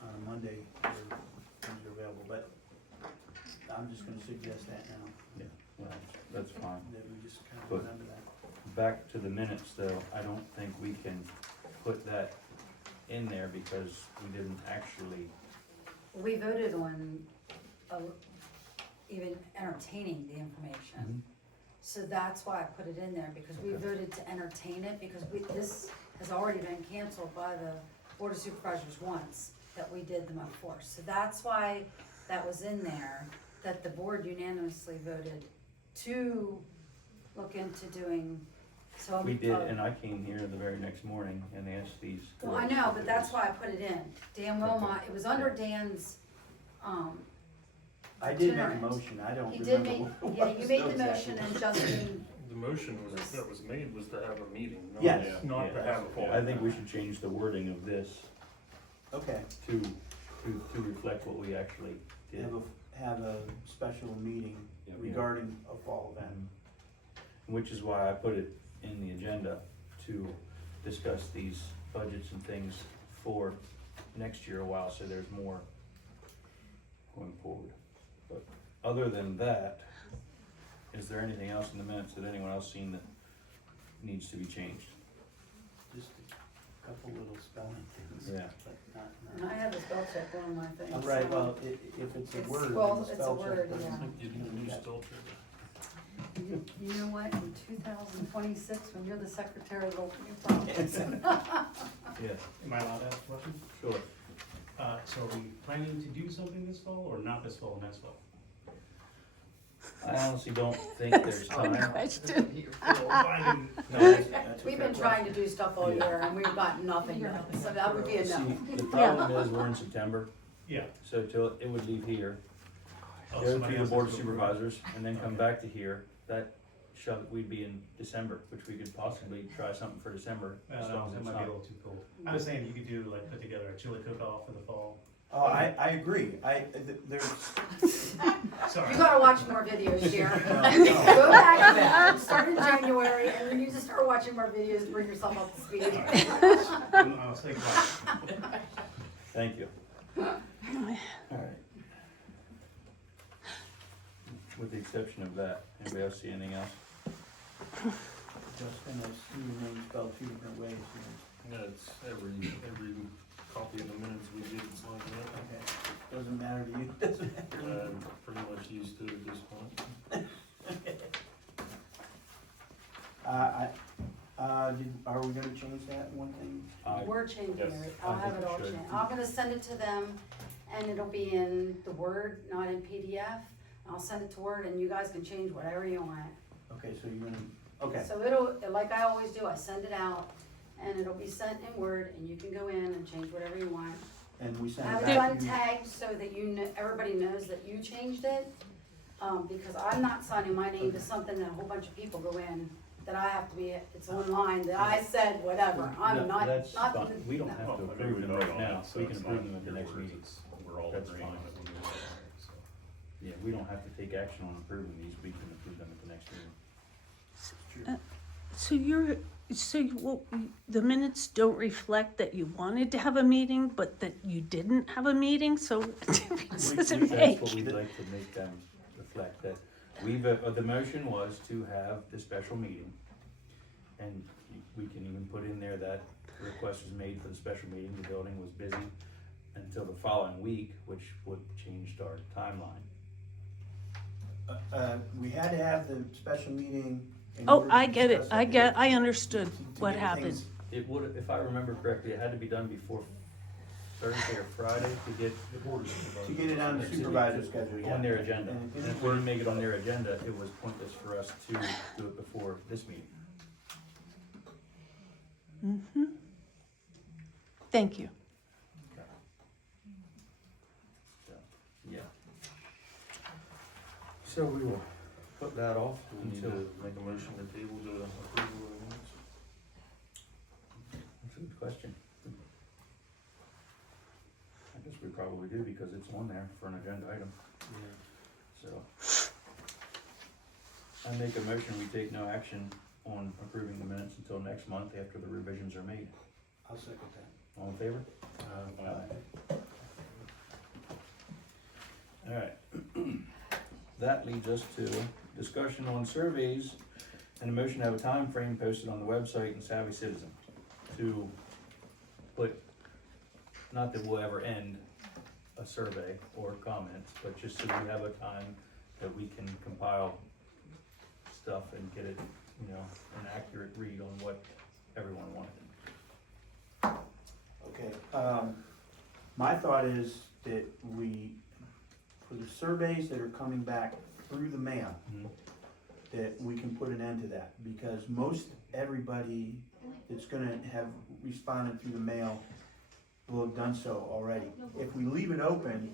on a Monday where things are available, but I'm just gonna suggest that now, Yeah, well, that's fine. that we just kind of But- remember that. Back to the minutes though, I don't think we can put that in there because we didn't actually, We voted on even entertaining the information. So that's why I put it in there, because we Okay. voted to entertain it, because this has already been canceled by the Board of Supervisors once, that we did the month before. So that's why that was in there, that the board unanimously voted to look into doing, so. we did, and I came here the very next morning and asked these. Well, I girls know, if but it that's was- why I put it in. Dan Wilmot, it was under Dan's, I did make a itinerant. motion, I don't He did remember make, what it yeah, was you made though the motion exactly. and Justin, The motion that was made was to have a meeting, Yes. not to have a fall. I think we should change the wording of this Okay, to reflect what we actually did. have a special meeting Yeah. regarding a fall event. Which is why I put it in the agenda to discuss these budgets and things for next year a while, so there's more going forward. But other than that, is there anything else in the minutes that anyone else seen that needs to be changed? Just a couple little spelling things. Yeah. But not. And I have a spell check on my thing. Right, so well, if it's a it's- word. well, then it's a spell check word, doesn't- yeah. You need a new spell check. You know what, in 2026, when you're the secretary, it'll be a problem. Yeah, Am I allowed to ask a question? sure. So are we planning to do something this fall, or not this fall, next fall? I honestly don't think there's time. Question. Well, I didn't- No, that's a We've fair been trying question. to do stuff all year and we've gotten nothing done, so that would be a no. See, the problem is we're in September, Yeah. so till, it would leave here, Oh, go somebody to the else board of has to approve. supervisors, and then come back to here. That we'd be in December, which we could possibly try something for December, as long as That it's might be a not. little too cold. I was saying you could do, like, put together a chili cook-off for the fall. Oh, I agree, there's, Sorry. You gotta watch more videos, Sharon. no, Go back to that, start in January, and you need to start watching more videos to bring yourself up to speed. I'll think about it. Thank you. Alright. With the exception of that, anybody else see anything else? just gonna see your name spelled two different ways here. Yeah, it's every copy of the minutes we did, it's like Okay, doesn't matter to you, doesn't that. matter. I'm pretty much used to it at this point. Are we gonna change that one thing? We're changing Yes, it, I'll I have think it all we should. changed. I'm gonna send it to them, and it'll be in the Word, not in PDF. I'll send it to Word, and you guys can change whatever you want. Okay, so you're gonna, okay, So it'll, like I always do, I send it out, and it'll be sent in Word, and you can go in and change whatever you want. and we send Have it it back to you. untagged so that you know, everybody knows that you changed it. Because I'm not signing my name to something that a whole bunch of people go in, that I have to be, it's online, that I said whatever, No, I'm not, that's not. fine. We don't no. have to Well, I mean, approve we them vote right on now, it, so we can it's approve not them at the your next words, meeting. it's- We're all That's agreeing fine. that we're doing it, so. Yeah, we don't have to take action on approving these, we can approve them at the next meeting. The minutes don't reflect that you wanted to have a meeting, but that you didn't have a meeting, so what difference does it That's make? what we'd like to make them reflect, that we've, the motion was to have the special meeting. And we can even put in there that the request was made for the special meeting, the building was busy until the following week, which would change our timeline. We had to have the special meeting. in Oh, order to I get it, discuss I understood to what get happened. things- It would, if I remember correctly, it had to be done before Thursday or Friday to get To get it on the supervisor's schedule, yeah. on their agenda. And it And didn't if we didn't make it on their agenda, it was pointless for us to do it before this meeting. Thank you. So, yeah. So we will put that off Do we need until, to make a motion to table the approval of the minutes? that's a good question. I guess we probably do because it's on there for an agenda item, so. I make a motion, we take no action on approving the minutes until next month after the revisions are made. I'll second that. All in favor? Alright. That leads us to discussion on surveys and a motion to have a time frame posted on the website in Savvy Citizen to put, not that we'll ever end a survey or comments, but just so we have a time that we can compile stuff and get it, you know, an accurate read on what everyone wanted. Okay, my thought is that we, for the surveys that are coming back through the mail, that we can put an end to that, because most everybody that's gonna have responded through the mail will have done so already. If we leave it open,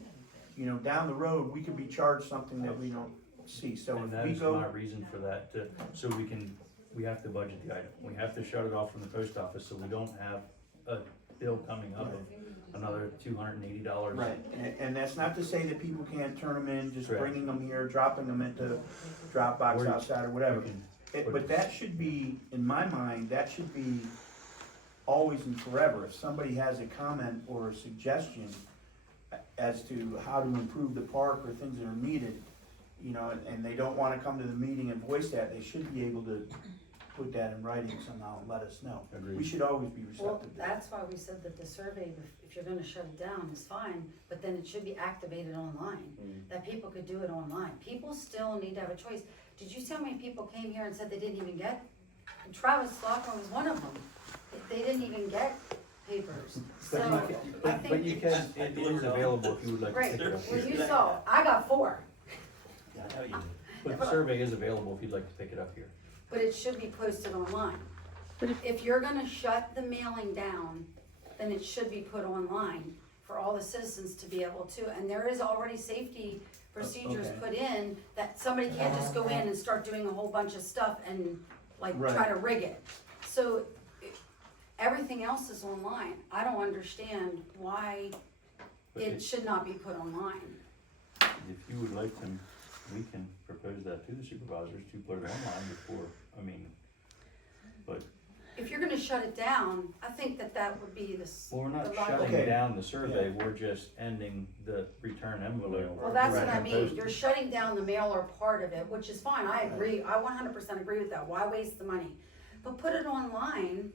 you know, down the road, we could be charged something that we don't see, so And if that we is go. my reason for that, so we have to budget the item. We have to shut it off from the post office, so we don't have a bill coming up of another $280. Right, and that's not to say that people can't turn them in, just Correct. bringing them here, dropping them into Dropbox Or- outside or whatever. We can But that should be, in my mind, that should be always and forever. If somebody has a comment or a suggestion as to how to improve the park or things that are needed, you know, and they don't wanna come to the meeting and voice that, they should be able to put that in writing somehow and let us know. Agreed. We should always be Well, receptive to that. that's why we said that the survey, if you're gonna shut it down, is fine, but then it should be activated online, that people could do it online. People still need to have a choice. Did you see how many people came here and said they didn't even get? And Travis Lockman was one of them. They didn't even get papers, so I think. But you can, it is available if you would like to Right, pick it up well, here. you saw, I got 4, But the survey is available if you'd like to pick it up here. but it should be posted online. But If you're gonna shut the mailing down, then it should be put online for all the citizens to be able to, and there is already safety procedures Okay. put in, that somebody can't just go in and start doing a whole bunch of stuff and like try Right. to rig it. So, everything else is online. I don't understand why But it if should not be put online. if you would like to, we can propose that to the supervisors to put it online before, I mean, but, If you're gonna shut it down, I think that would be well, we're not the logical- shutting Okay. down the survey, we're just ending the return envelope. Well, that's what I Right. mean, you're shutting down the mailer part of it, which is fine, I agree, I 100% agree with that, why waste the money? But put it online,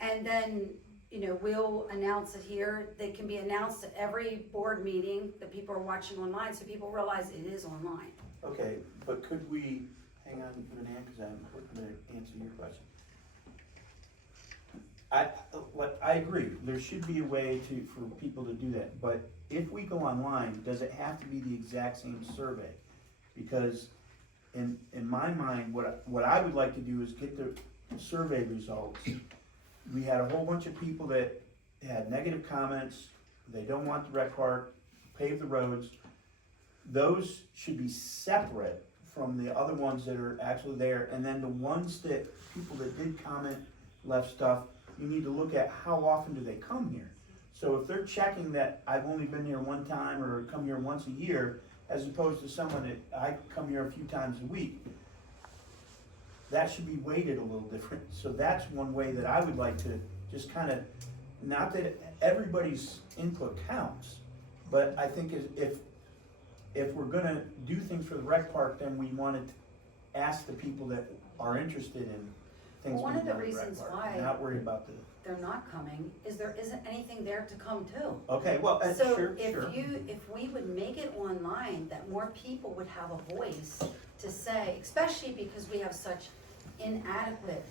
and then, you know, we'll announce it here, they can be announced at every board meeting that people are watching online, so people realize it is online. Okay, but could we, hang on, Renee, cause we're gonna answer your question. I agree, there should be a way for people to do that, but if we go online, does it have to be the exact same survey? Because in my mind, what I would like to do is get the survey results. We had a whole bunch of people that had negative comments, they don't want the rec park, pave the roads. Those should be separate from the other ones that are actually there, and then the ones that, people that did comment, left stuff, you need to look at how often do they come here. So if they're checking that I've only been here one time or come here once a year, as opposed to someone that I come here a few times a week, that should be weighted a little different. So that's one way that I would like to just kind of, not that everybody's input counts, but I think if we're gonna do things for the rec park, then we want to ask the people that are interested in things Well, one being of the done at the rec reasons park, why- not worry about the, They're not coming, is there isn't anything there to come to. okay, well, So sure, if sure. if we would make it online, that more people would have a voice to say, especially because we have such inadequate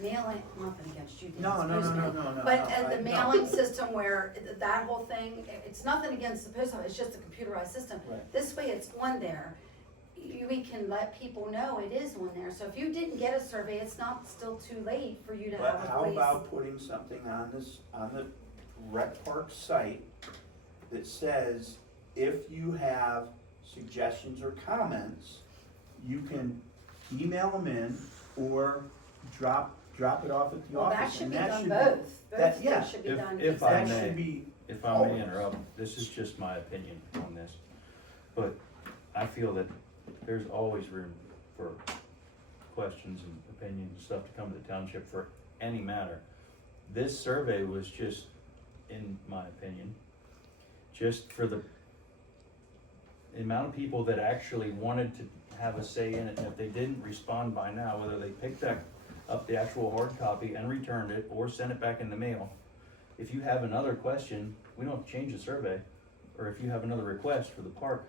mailing, nothing against you, Dan, No, no, excuse no, me. no, no, But no, the no. mailing system where that whole thing, it's nothing against the post office, it's just a computerized system. Right. This way it's on there, we can let people know it is on there, so if you didn't get a survey, it's not still too late for you to have But a how voice. about putting something on the rec park site that says, if you have suggestions or comments, you can email them in or drop it off at the Well, that office, should and be that done should both, that- both yeah. things should be done. If I That may. should be, If I may interrupt, this is just my opinion on this, but I feel that there's always room for questions and opinions and stuff to come to the township for any matter. This survey was just, in my opinion, just for the amount of people that actually wanted to have a say in it, and if they didn't respond by now, whether they picked up the actual hard copy and returned it, or sent it back in the mail, if you have another question, we don't have to change the survey, or if you have another request for the park,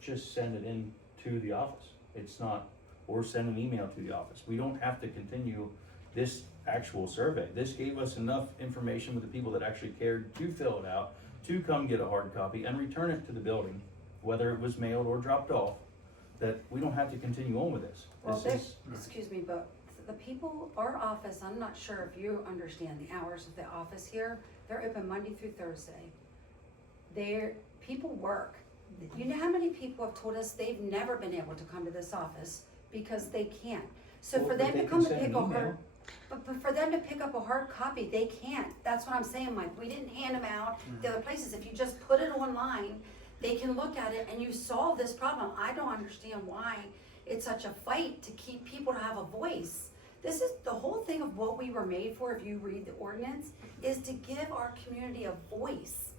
just send it in to the office. It's not, or send an email to the office. We don't have to continue this actual survey. This gave us enough information with the people that actually cared to fill it out, to come get a hard copy and return it to the building, whether it was mailed or dropped off, that we don't have to continue on with this. Well, This is, excuse me, but the people, our office, I'm not sure if you understand the hours of the office here, they're open Monday through Thursday. People work. You know how many people have told us they've never been able to come to this office because they can't? So Well, for but them they to can come to send an pick a email. hard, but for them to pick up a hard copy, they can't. That's what I'm saying, Mike. We didn't hand them out the other places. If you just put it online, they can look at it and you solve this problem. I don't understand why it's such a fight to keep people to have a voice. This is the whole thing of what we were made for, if you read the ordinance, is to give our community a voice,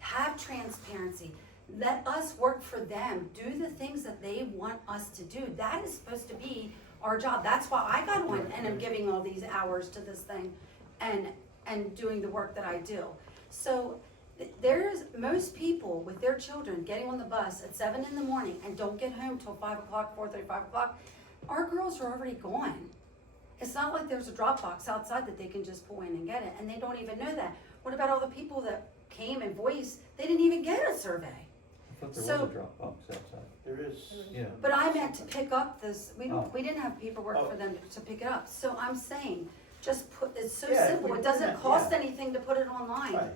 have transparency, let us work for them, do the things that they want us to do. That is supposed to be our job. That's why I got on and am giving all these hours to this thing and doing the work that I do. So there's most people with their children getting on the bus at 7 in the morning and don't get home till 5 o'clock, 4:30, 5 o'clock. Our girls are already gone. It's not like there's a drop box outside that they can just pull in and get it, and they don't even know that. What about all the people that came and voiced, they didn't even get a survey? I thought there So- was a drop box outside. There is. Yeah. But I meant to pick up this, we Oh. didn't have paperwork Oh. for them to pick it up. So I'm saying, just put, it's so Yeah, if simple, we it put doesn't it- cost yeah. anything to put it online. Right.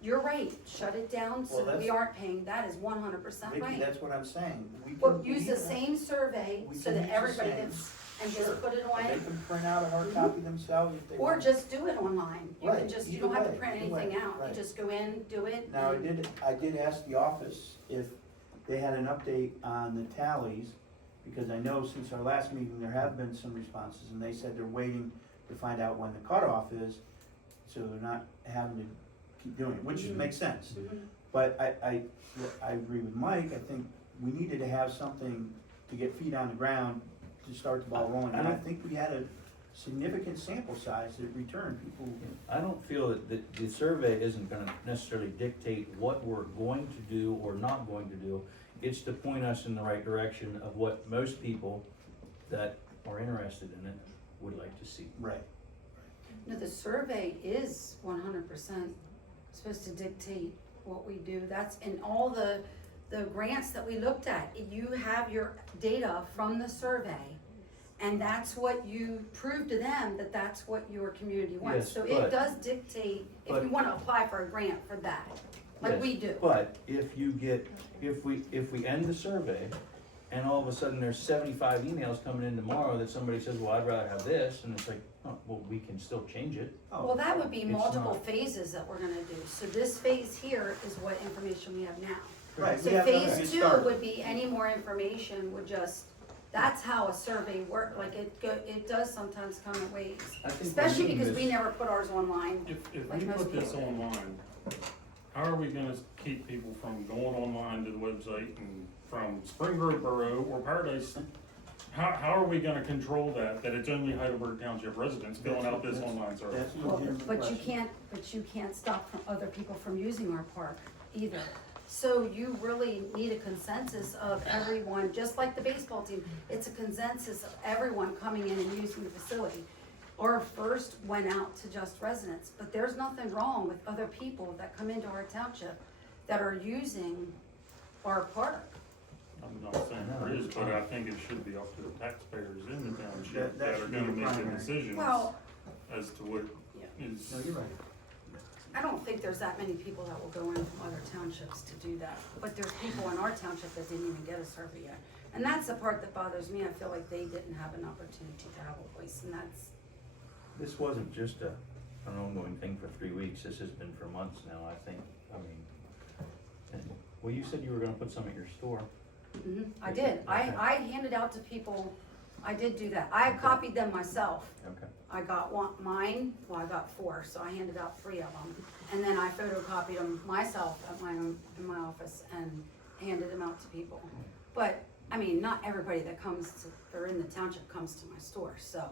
You're right, shut it down so Well, that we that's- aren't paying, that is 100% Vicky, right. that's what I'm saying. We can. Well, we use the can- same survey we so can that use the everybody same. gets, and Sure. just put it They away. can print out a hard copy themselves if they Or want. just do it online. You can Right, just, you either don't have to way, print either way, anything out. You right. just go in, do it. Now, and- I did ask the office if they had an update on the tallies, because I know since our last meeting, there have been some responses, and they said they're waiting to find out when the cutoff is, so they're not having to keep doing it, which Mhm. makes sense. Mhm. But I agree with Mike, I think we needed to have something to get feet on the ground to start the ball rolling, and I think we had a significant sample size that returned people. I don't feel that the survey isn't gonna necessarily dictate what we're going to do or not going to do. It's to point us in the right direction of what most people that are interested in it would like to see. Right. No, the survey is 100% supposed to dictate what we do. That's in all the grants that we looked at. You have your data from the survey, and that's what you prove to them that that's what your community wants. Yes, So but- it does dictate if but- you wanna apply for a grant for that, like Yes, we do. But if we end the survey, and all of a sudden there's 75 emails coming in tomorrow that somebody says, well, I'd rather have this, and it's like, oh, well, we can still change it. Well, that would be It's multiple not. phases that we're gonna do. So this phase here is what information we have now. Right, So we have to phase get two started. would be any more information would just, that's how a survey like it does sometimes come in waves. I think we're Especially meeting because we this- never put ours online. If Like we most put this people do. online, how are we gonna keep people from going online to the website and from Spring Grove Borough or Paradise? How are we gonna control that it's only Heidelberg Township residents filling out this online survey? That's a Well, legitimate but you question. can't stop from other people from using our park either. So you really need a consensus of everyone, just like the baseball team, it's a consensus of everyone coming in and using the facility. Our first went out to just residents, but there's nothing wrong with other people that come into our township that are using our park. I'm not saying there is, but I think it should be up to the taxpayers in the township That that are should be gonna the make the primary. decisions Well, as to what Yeah. is. No, you're right. I don't think there's that many people that will go in from other townships to do that, but there's people in our township that didn't even get a survey yet. And that's the part that bothers me, I feel like they didn't have an opportunity to have a voice, and that's, This wasn't just an ongoing thing for 3 weeks, this has been for months now, I think, I mean. Well, you said you were gonna put some at your store. I did, I handed out to people, I did do that, I copied them myself. Okay. I got mine, well, I got 4, so I handed out 3 of them. And then I photocopied them myself at in my office and handed them out to people. But, I mean, not everybody that or in the township comes to my store, so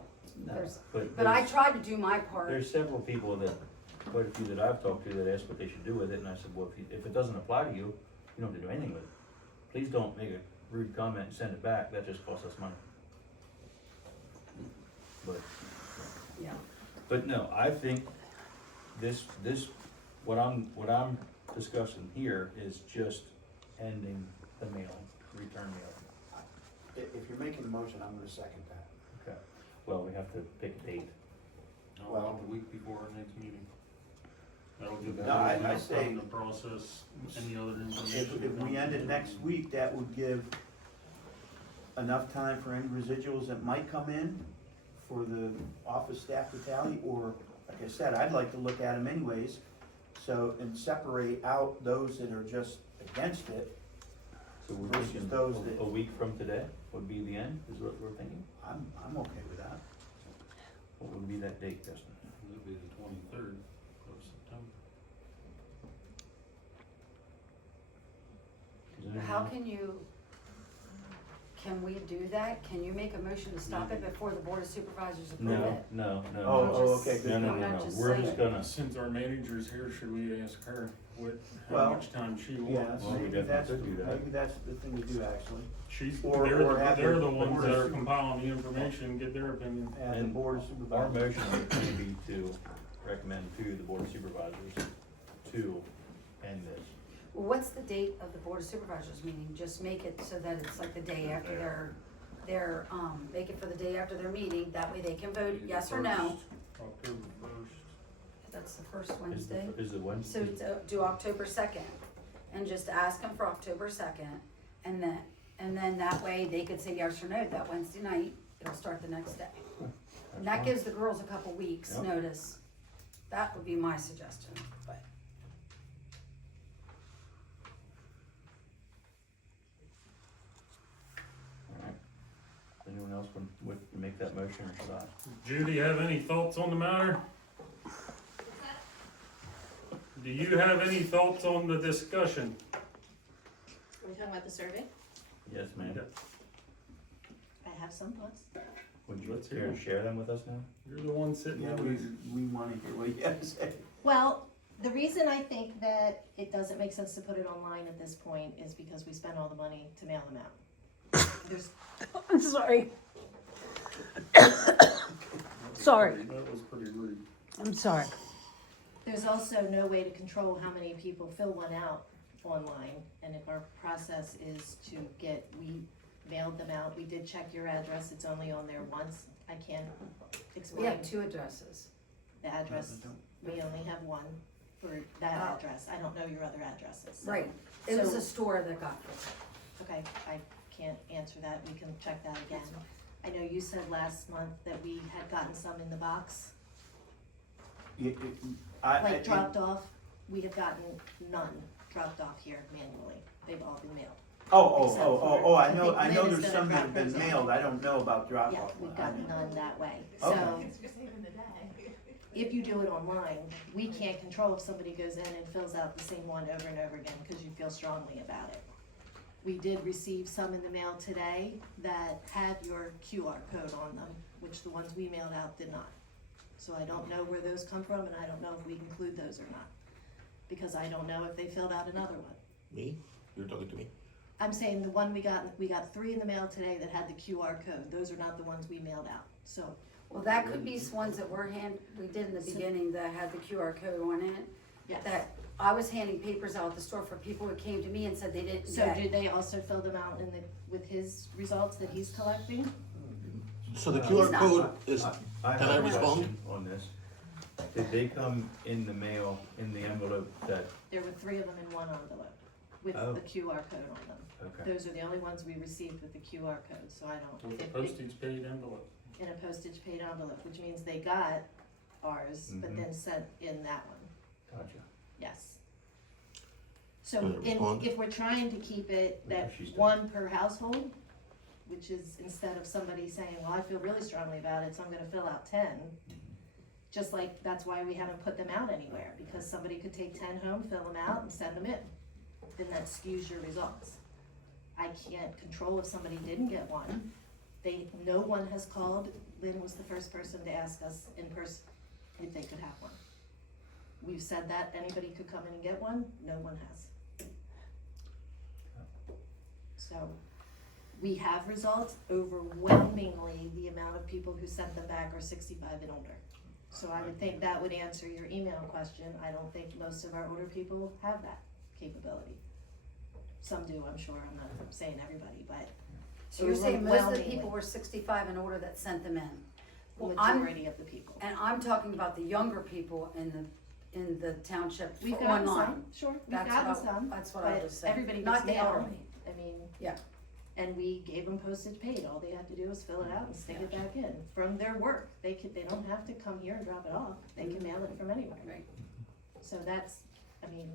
No, there's, but but I there's- tried to do my part. There's several people that, quite a few that I've talked to that asked what they should do with it, and I said, well, if it doesn't apply to you, you don't have to do anything with it. Please don't make a rude comment and send it back, that just costs us money. Yeah. But no, I think this, what I'm discussing here is just ending the mailing, return mailing. If you're making a motion, I'm gonna second that. Okay. Well, we have to pick a date. Well, the week before our next meeting. That'll give No, I enough say- time to process any other If information. we ended next week, that would give enough time for any residuals that might come in for the office staff to tally, or, like I said, I'd like to look at them anyways. So, and separate out those that are just against it. So we're Versus thinking those that- a week from today? would be the end, is what we're thinking? I'm okay with that. What would be that date, Justin? It'll be the 23rd of September. Is anyone How else- can we do that? Can you make a motion to stop it before the board of supervisors approve No, it? no, no. Oh, no. okay, good. No, no, I'm no, not no, just we're saying. just gonna, Since our manager's here, should we ask her how Well, much time she Yeah, wants? Well, we maybe that's, definitely could do that. maybe that's the thing to do, actually. They're have the the ones board that of are compiling the information, get their opinion. At the And board of our supervisors. motion would be to recommend to the board of supervisors to end this. Well, what's the date of the board of supervisors meeting? Just make it so that it's like the day after make it for the day after their meeting, that way they can vote yes or no. October 1st. That's the first Is the- Wednesday. Is the So Wednesday? do October 2nd, and just ask them for October 2nd, and then that way they could say yes or no that Wednesday night, it'll start the next day. And that gives the girls a couple weeks' Yep. notice. That would be my suggestion, but. Alright. Anyone else would make that motion or should I? Judy, have any thoughts on the matter? Do you have any thoughts on the discussion? Are we talking about the survey? Yes, ma'am. I have some thoughts. Would you Let's hear care to it. share them with us now? You're the one sitting Yeah, there. we wanna hear what you have to say. Well, the reason I think that it doesn't make sense to put it online at this point is because we spent all the money to mail them out. There's, I'm sorry. Sorry. That was pretty rude. I'm sorry. there's also no way to control how many people fill one out online. And if our process is to we mailed them out, we did check your address, it's only on there once. I can't We explain have two addresses. the address, we only have one for that Oh. address. I don't know your other addresses. so- Right, it was So- a store that got it. Okay, I can't answer that, we can check that again. I know you said last month that we had gotten some in the box, like dropped off. We have gotten none dropped off here manually, they've all been mailed. I I know, think I know Lynn is there's gonna some that have drop been those off. mailed, I don't know about drop Yeah, off. we've gotten none that way, Okay. so. If you do it online, we can't control if somebody goes in and fills out the same one over and over again, cause you feel strongly about it. We did receive some in the mail today that had your QR code on them, which the ones we mailed out did not. So I don't know where those come from, and I don't know if we include those or not, because I don't know if they filled out another one. Me? You're talking to me? I'm saying the one we got 3 in the mail today that had the QR code, those are not the ones we mailed out, so. Well, that could be ones that we did in the beginning that had the QR code on it. Yes. That I was handing papers out at the store for people who came to me and said they didn't So get. did they also fill them out with his results that he's collecting? So the He's QR not- code is, have Can I a respond? question on this. Did they come in the mail, in the envelope that, There were 3 of them in one envelope with Oh. the QR code on them. okay, Those are the only ones we received with the QR code, so I don't. With a if- postage paid envelope. In a postage paid envelope, which means they got ours, but Mhm. then sent in that one, gotcha. yes. So Can I respond? if we're trying to keep it that Yeah, she's done. 1 per household, which is instead of somebody saying, well, I feel really strongly about it, so I'm gonna fill out 10. Just like, that's why we haven't put them out anywhere, because somebody could take 10 home, fill them out and send them in. Then that skews your results. I can't control if somebody didn't get one. No one has called. Lynn was the first person to ask us in person if they could have one. We've said that anybody could come in and get one, no one has. So, we have results, overwhelmingly, the amount of people who sent them back are 65 and older. So I would think that would answer your email question. I don't think most of our older people have that capability. Some do, I'm sure, I'm not saying everybody, but So you're saying most of the overwhelmingly. people were 65 and older that sent them in? Well, I'm, Majority of the people. and I'm talking about the younger people in the township We've for gotten online. some, sure, we've That's gotten what I- some, that's what I but was saying. everybody Not gets the mail. elderly. I mean. Yeah. And we gave them postage paid, all they have to do is fill it out and stick it back in, from their work, they don't have to come here and drop it off, they can mail it from anywhere. Right. So that's, I mean,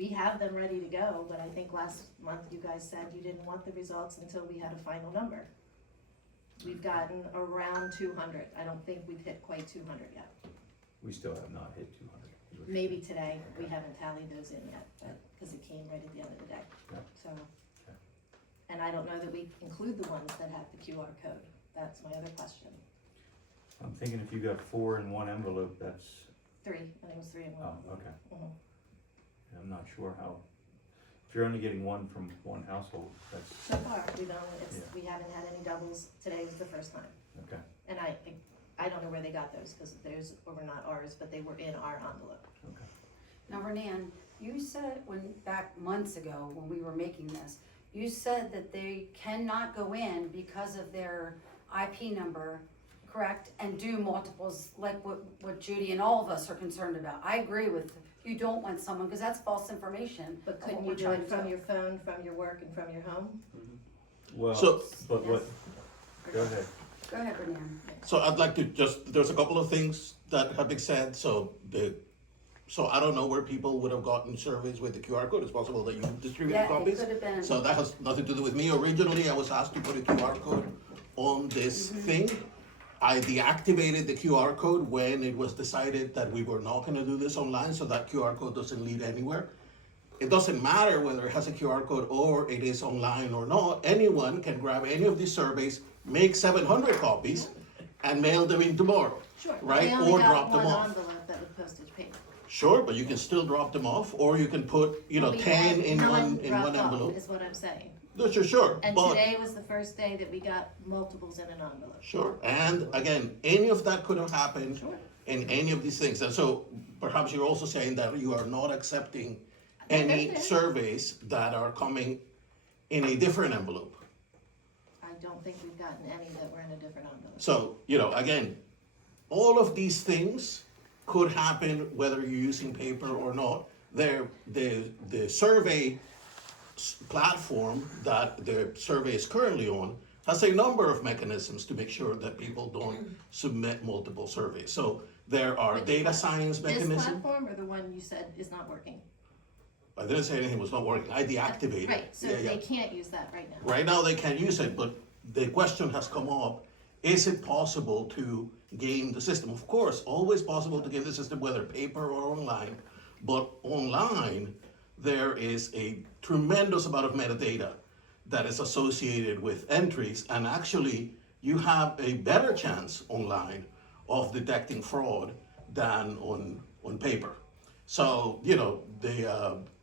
we have them ready to go, but I think last month you guys said you didn't want the results until we had a final number. We've gotten around 200. I don't think we've hit quite 200 yet. We still have not hit 200. Maybe today, we haven't tallied those in yet, but, cause it came right at the end of the day, Yeah. so. And I don't know that we include the ones that have the QR code, that's my other question. I'm thinking if you got 4 in one envelope, that's, 3, I think it was 3 and 1. oh, okay. Mhm. I'm not sure how, if you're only getting one from one household, that's, So far, we've only, Yeah. we haven't had any doubles, today was the first time. okay, And I don't know where they got those, cause those were not ours, but they were in our envelope. okay. Now, Renan, you said back months ago, when we were making this, you said that they cannot go in because of their IP number, correct? And do multiples, like what Judy and all of us are concerned about. I agree with, you don't want someone, because that's false information. But of couldn't what you we're do it trying to from your phone, from your work, and from your home? Well, So- but what, go ahead. Go ahead, Renan. So I'd like to just, there's a couple of things that have been said, so I don't know where people would have gotten surveys with the QR code, it's possible that you distributed Yeah, it copies. could have been. So that has nothing to do with me, originally I was asked to put a QR code on this thing. I deactivated the QR code when it was decided that we were not gonna do this online, so that QR code doesn't lead anywhere. It doesn't matter whether it has a QR code or it is online or not, anyone can grab any of these surveys, make 700 copies, and mail them in tomorrow. Sure. Right, They only or got drop them one off. envelope that with postage paper. Sure, but you can still drop them off, or you can put, We 10 had in none one dropped off, envelope. is what I'm saying. No, sure, And but, today was the first day that we got multiples in an envelope. sure, and again, any of that could have happened Sure. in any of these things, and so perhaps you're also saying that you are not accepting They're any there. surveys that are coming in a different envelope. I don't think we've gotten any that were in a different envelope. So, again, all of these things could happen whether you're using paper or not. The survey platform that the survey is currently on has a number of mechanisms to make sure that people don't submit multiple surveys. So there are Which data one? science This mechanisms. platform or the one you said is not working? I didn't say anything was not working, I deactivated it. Right, so Yeah, yeah. they can't use that right now. Right now, they can use it, but the question has come up, is it possible to game the system? Of course, always possible to game the system, whether paper or online, but online, there is a tremendous amount of metadata that is associated with entries, and actually, you have a better chance online of detecting fraud than on paper. So,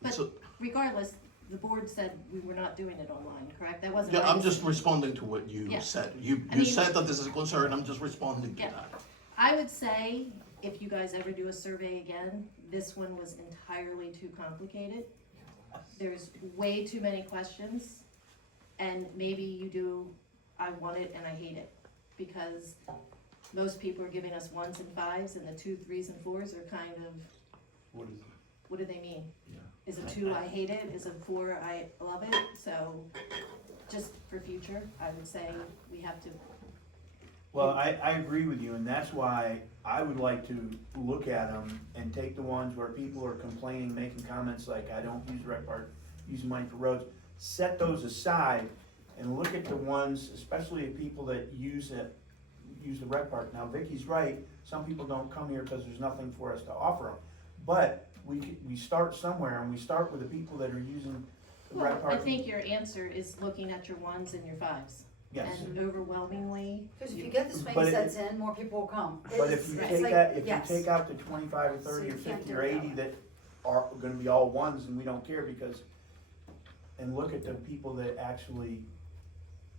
But regardless, the board said we were not doing it online, correct? That wasn't. yeah, our I'm just decision. responding to what you Yeah. said. You I mean- said that this is a concern, I'm just responding to Yeah. that. I would say, if you guys ever do a survey again, this one was entirely too complicated. There's way too many questions, and maybe you do, I want it and I hate it, because most people are giving us 1s and 5s, and the 2, 3s and 4s are kind of, what do they mean? Yeah. Is a 2, I hate it, is a 4, I love it, so just for future, I would say we have to. Well, I agree with you, and that's why I would like to look at them and take the ones where people are complaining, making comments like, I don't use rec park, using money for roads. Set those aside and look at the ones, especially the people that use the rec park. Now, Vicky's right, some people don't come here because there's nothing for us to offer them. But we start somewhere, and we start with the people that are using the rec Well, park. I think your answer is looking at your 1s and your 5s. Yes. And overwhelmingly, Because if you get the swing But it- sets in, more people will come. But if It's- you it's take like- that, if you yes. take out the 25 or 30 or So you can't 50 do or it that 80 way. that are gonna be all ones and we don't care because, and look at the people that actually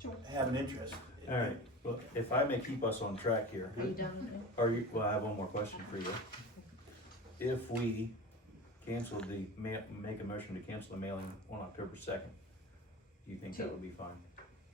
Sure. have an interest. All right, well, if I may keep us on track here. are you done with it? Well, I have one more question for you. If we cancel make a motion to cancel the mailing on October 2nd, do you think that would be fine?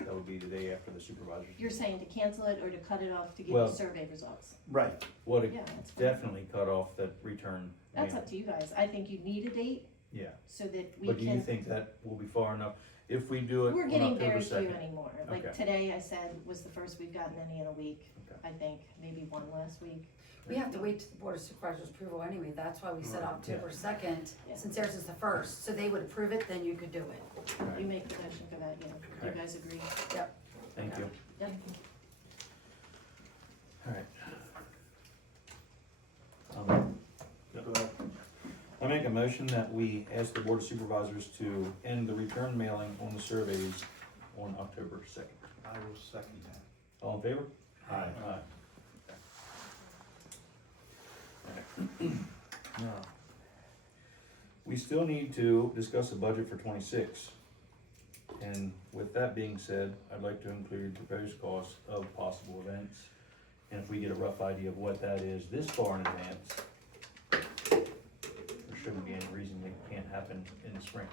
That would be the day after the supervisors. You're saying to cancel it or to cut it off to give Well- you survey results? Right, Would Yeah, it that's fine. definitely cut off that return That's mailing? up to you guys. I think you need a date Yeah, so that we but do you can, think that will be far enough? if we do it We're on getting October very few 2nd. anymore. Like Okay. today, I said was the first we've gotten any in a week, Okay. I think, maybe one last week. We have to wait to the Board of Supervisors approval anyway, that's why we said Right. October 2nd, Yeah. since theirs is the first, so they would approve it, then you could do it. Right. You make the motion for that, you Okay. guys agree? Thank you. Yep. Alright. Go ahead. I make a motion that we ask the Board of Supervisors to end the return mailing on the surveys on October 2nd. I will second that. All in favor? Aye. Now, we still need to discuss a budget for 26. And with that being said, I'd like to include proposed costs of possible events. And if we get a rough idea of what that is this far in advance, there shouldn't be any reason it can't happen in the spring.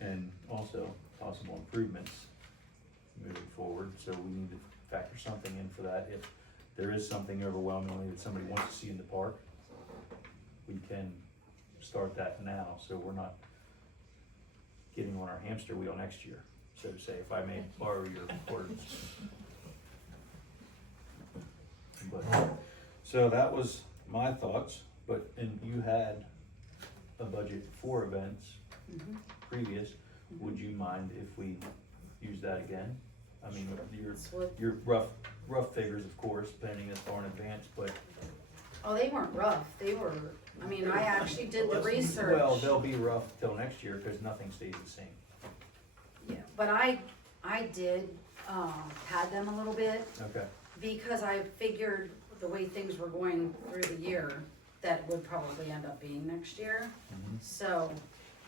And also possible improvements moving forward, so we need to factor something in for that. If there is something overwhelmingly that somebody wants to see in the park, we can start that now, so we're not getting on our hamster wheel next year, so to say, if I may borrow your words. But, so that was my thoughts, but, and you had a budget for events previous, would you mind if we use that again? I mean, That's what- your rough figures, of course, planning as far in advance, but. Oh, they weren't rough, they were, I mean, I actually did the research. Well, they'll be rough till next year, cause nothing stays the same. Yeah, but I did, pad them a little bit, Okay. because I figured the way things were going through the year, that would probably end up being next year. So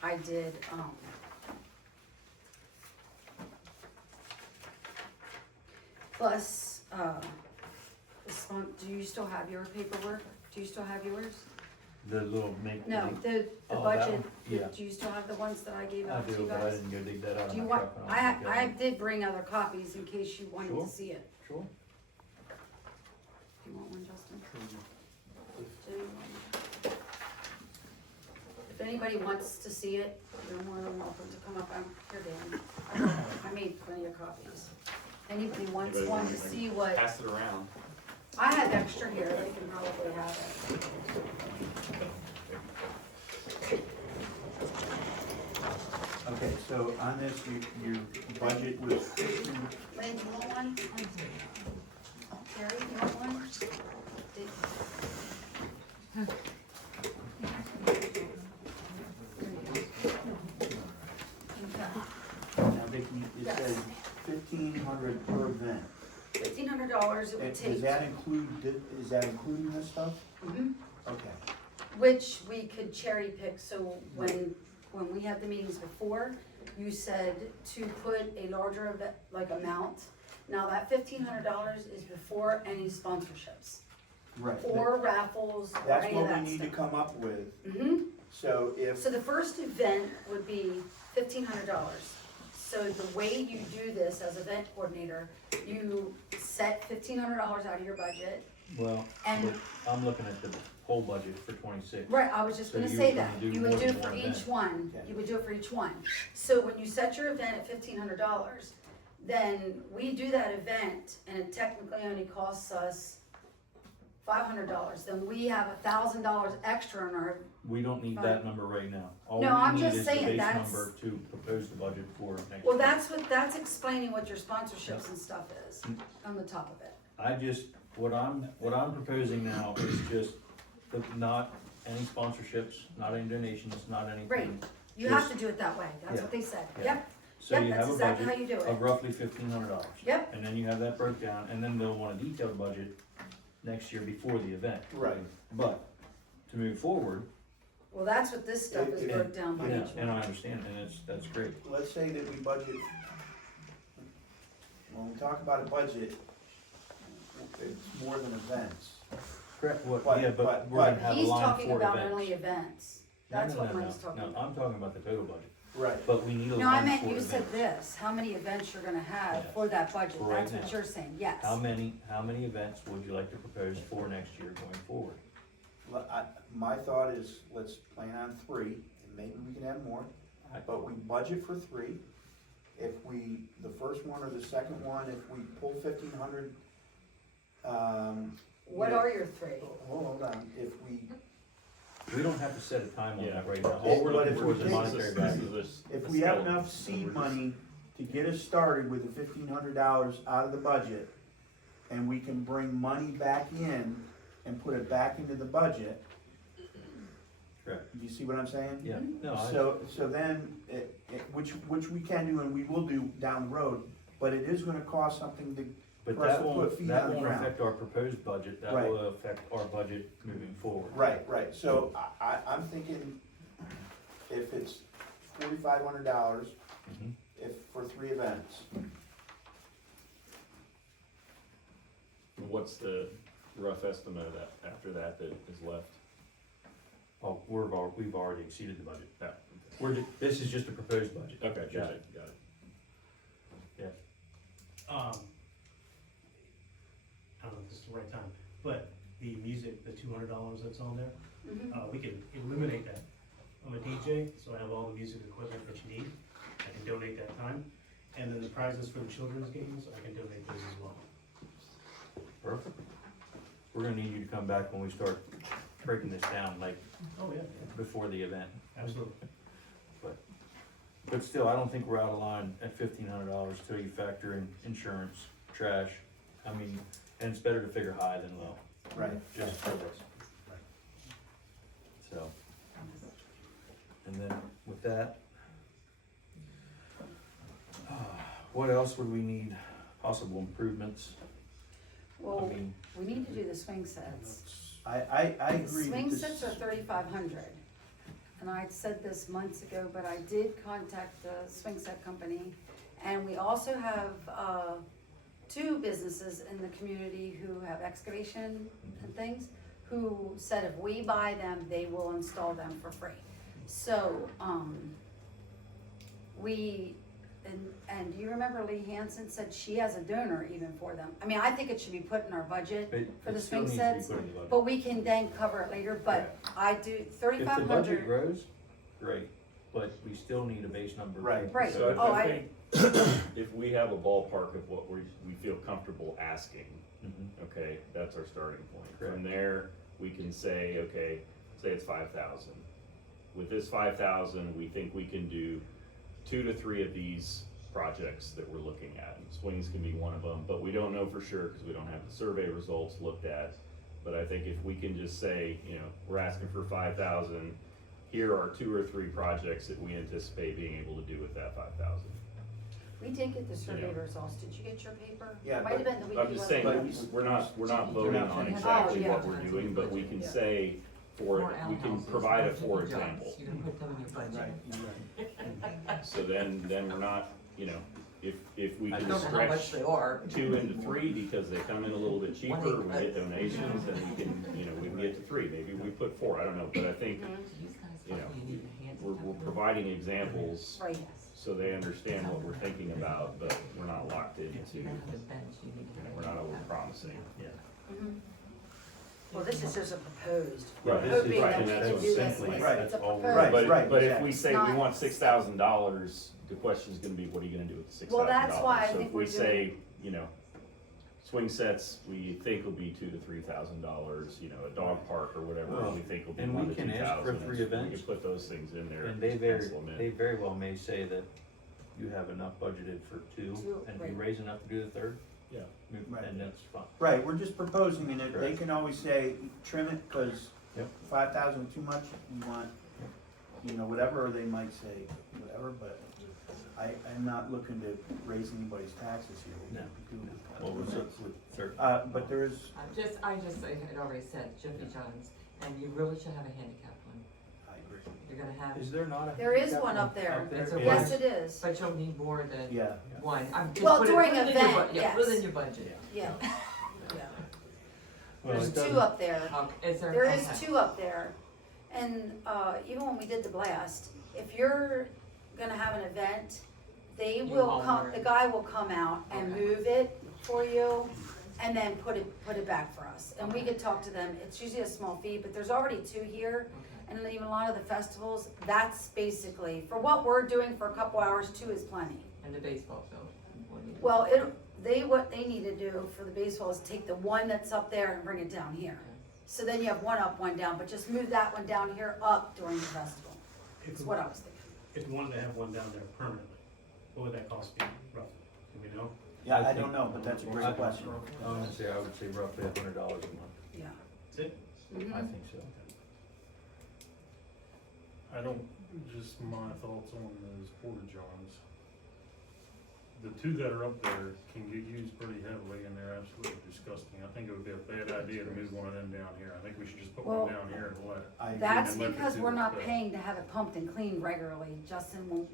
I did, plus, do you still have your paperwork? Do you still have yours? The little make. No, the Oh, that budget, one? Yeah. do you still have the ones that I gave I out to do, you but I guys? didn't go dig that out Do of you my want, truck. and I'll take I it. did bring other copies in case you wanted Sure. to see it. Sure. Do you want one, Justin? Do you want one? If anybody wants to see it, you're more than welcome to come up. I'm here, Dan. I made plenty of copies. Anybody wants one to see what, Pass it around. I have extra here, they can probably have it. Okay, so on this, your budget was 15. Lynn, you want one? Carrie, you want one? Did- Now, Vicki, it says 1,500 per event. $1,500 it would take. Does that include, is that including this stuff? Mhm. Okay. Which we could cherry pick, so when we had the meetings before, you said to put a larger event, like amount. Now that $1,500 is before any sponsorships, Right. or raffles, or That's any of what we that need to stuff. come up with. Mhm. So if, So the first event would be $1,500. So the way you do this as event coordinator, you set $1,500 out of your budget. Well, And- but I'm looking at the whole budget for 26. Right, I was just So gonna you say were that, gonna do you would more do than it for one each event. one, Okay. you would do it for each one. So when you set your event at $1,500, then we do that event, and it technically only costs us $500, then we have $1,000 extra in our, We don't need that number right now. All No, I'm we need just is the saying base that's- number to propose the budget for next year. well, that's explaining what your sponsorships and stuff is, on the top of it. I just, what I'm proposing now is just not any sponsorships, not any donations, not anything. Right. You have Just- to do it that way, that's Yeah. what they said, Yeah. yep, So yep, you that's have a exactly how budget you do of it. roughly $1,500. Yep. And then you have that broke down, and then they'll want a detailed budget next year before the event. right, But to move forward, Well, that's what this stuff is It- broke down by yeah, each and one. I understand, and that's great. let's say that we budget, when we talk about a budget, it's more than events. Correct, But- yeah, but we're gonna have a He's line talking for about events. only events, No, that's no, what no, Mike's no, talking no, about. I'm talking about the total budget, Right. but we need a No, I line meant for you events. said this, how many events you're gonna have Yes. for that budget, For right that's what now. you're saying, yes. How many events would you like to propose for next year going forward? My thought is, let's plan on 3, and maybe we can add more. but we budget for 3. If we, the first one or the second one, if we pull 1,500, What Yeah. are your 3? hold on, if we, We don't have to set a time on Yeah. that right now. But All we're looking if for we is a take- monetary value. if we have enough seed money to get us started with the $1,500 out of the budget, and we can bring money back in and put it back into the budget. Correct. You see what I'm saying? Yeah, no, So then, which we can do and we will do down the road, but it is gonna cost something to, but for us that to put won't, feet that on the won't ground. affect our proposed budget, that Right. will affect our budget moving forward. right, so I'm thinking if it's $4,500, Mhm. if, for 3 events. What's the rough estimate of that, after that is left? Oh, we've already exceeded the budget. Yeah. This is just a proposed budget. Okay, got it. I don't know if this is the right time, but the music, the $200 that's on there, we can eliminate that. I'm a DJ, so I have all the music equipment that you need. I can donate that time. And then the prizes for the children's games, I can donate those as well. Perfect. We're gonna need you to come back when we start breaking this down, like Oh, yeah, before the event. absolutely. But still, I don't think we're out of line at $1,500 till you factor in insurance, trash. I mean, and it's better to figure high than low, Right. just for this. So, and then with that, what else would we need? Possible improvements? Well, I mean, we need to do the swing sets. I The agree swing with sets are this. 3,500. And I said this months ago, but I did contact the swing set company. And we also have, 2 businesses in the community who have excavation and things, who said if we buy them, they will install them for free. So, and do you remember Lee Hansen said she has a donor even for them? I mean, I think it should be put in our budget it- for the it still swing needs to be sets, put in the budget. but we can then cover it later, but I do, If the 3,500. budget grows, great, but we still need a base number. Right. Right. So Oh, I think if we have a ballpark of what we feel comfortable asking, Mhm. okay, that's our starting point. Correct. From there, we can say, okay, say it's 5,000. With this 5,000, we think we can do 2 to 3 of these projects that we're looking at. And swings can be one of them, but we don't know for sure because we don't have the survey results looked at. But I think if we can just say, we're asking for 5,000, here are 2 or 3 projects that we anticipate being able to do with that 5,000. We did get the survey Yeah. results. Did you get your paper? Yeah, Might have been the week. I'm you just wasn't saying, here. we're not voting not on finished. exactly Oh, yeah. what we're doing, but we can say, we can provide a for example. You can put them in your budget. Right, you're right. So then we're not, if we I can don't know how much stretch they are. 2 into 3 because they come in a little bit cheaper, we get donations, and we can get to 3, maybe we put 4, I don't know, but I think, we're providing examples Right. so they understand what we're thinking about, but we're not locked into, we're not over promising. Well, this is just a proposed. Right, We're this is hoping right, that and we that's can what do I'm this. saying. It's Right. a That's all proposed. Right, But if exactly. we say we want $6,000, the question's gonna be, what are you gonna do with the $6,000? Well, that's why I So think if we we're say, swing sets, we think will be $2,000 to $3,000, a dog park or whatever, Well, we think will be and we 1,000 to can ask for 2,000. 3 We events. can put those things in there. And just pencil them in. they very well may say that you have enough budgeted for 2, Two, and right. you raise enough to do the 3rd, Yeah. Right. and that's fine. Right, we're just proposing, and they Correct. can always say, trim it, cause Yep. 5,000 too much, you want, whatever, or they might say, whatever, but I'm not looking to raise anybody's taxes here. No. We do- Well, with certain. But there is, I had already said, Jeffrey Johns, and you really should have a handicap one. I agree. You're gonna have, Is there not a? There is handicap one up there. There's a Yes, one. it is. but you'll need more than Yeah, one. I'm just Well, put it- during put it in your event, bu- Yeah, put it yes. in your budget. Yeah. Well, There's it 2 doesn't- up there. Is there? There is okay. 2 up there. And, even when we did the blast, if you're gonna have an event, they You will haul come, it. the guy will come out and Okay. move it for you and then put it back for us. And we could talk to them. It's usually a small fee, but there's already 2 here. and even a lot of the festivals, that's basically, for what we're doing for a couple hours, 2 is plenty. And the baseball field. Well, what they need to do for the baseball is take the one that's up there and bring it down here. So then you have one up, one down, but just move that one down here up during the festival. That's what I was thinking. If we wanted to have one down there permanently, what would that cost be roughly? Do we know? Yeah, I don't know, but that's a great question. I would say roughly $100 a month. Yeah. That's it? Mhm. I think so. I don't, just my thoughts on those porta johns. The 2 that are up there can get used pretty heavily and they're absolutely disgusting. I think it would be a bad idea to move one of them down here. I think we should just put Well, one down here and let it. I agree. That's And let the because two we're not go. paying to have it pumped and cleaned regularly. Justin won't,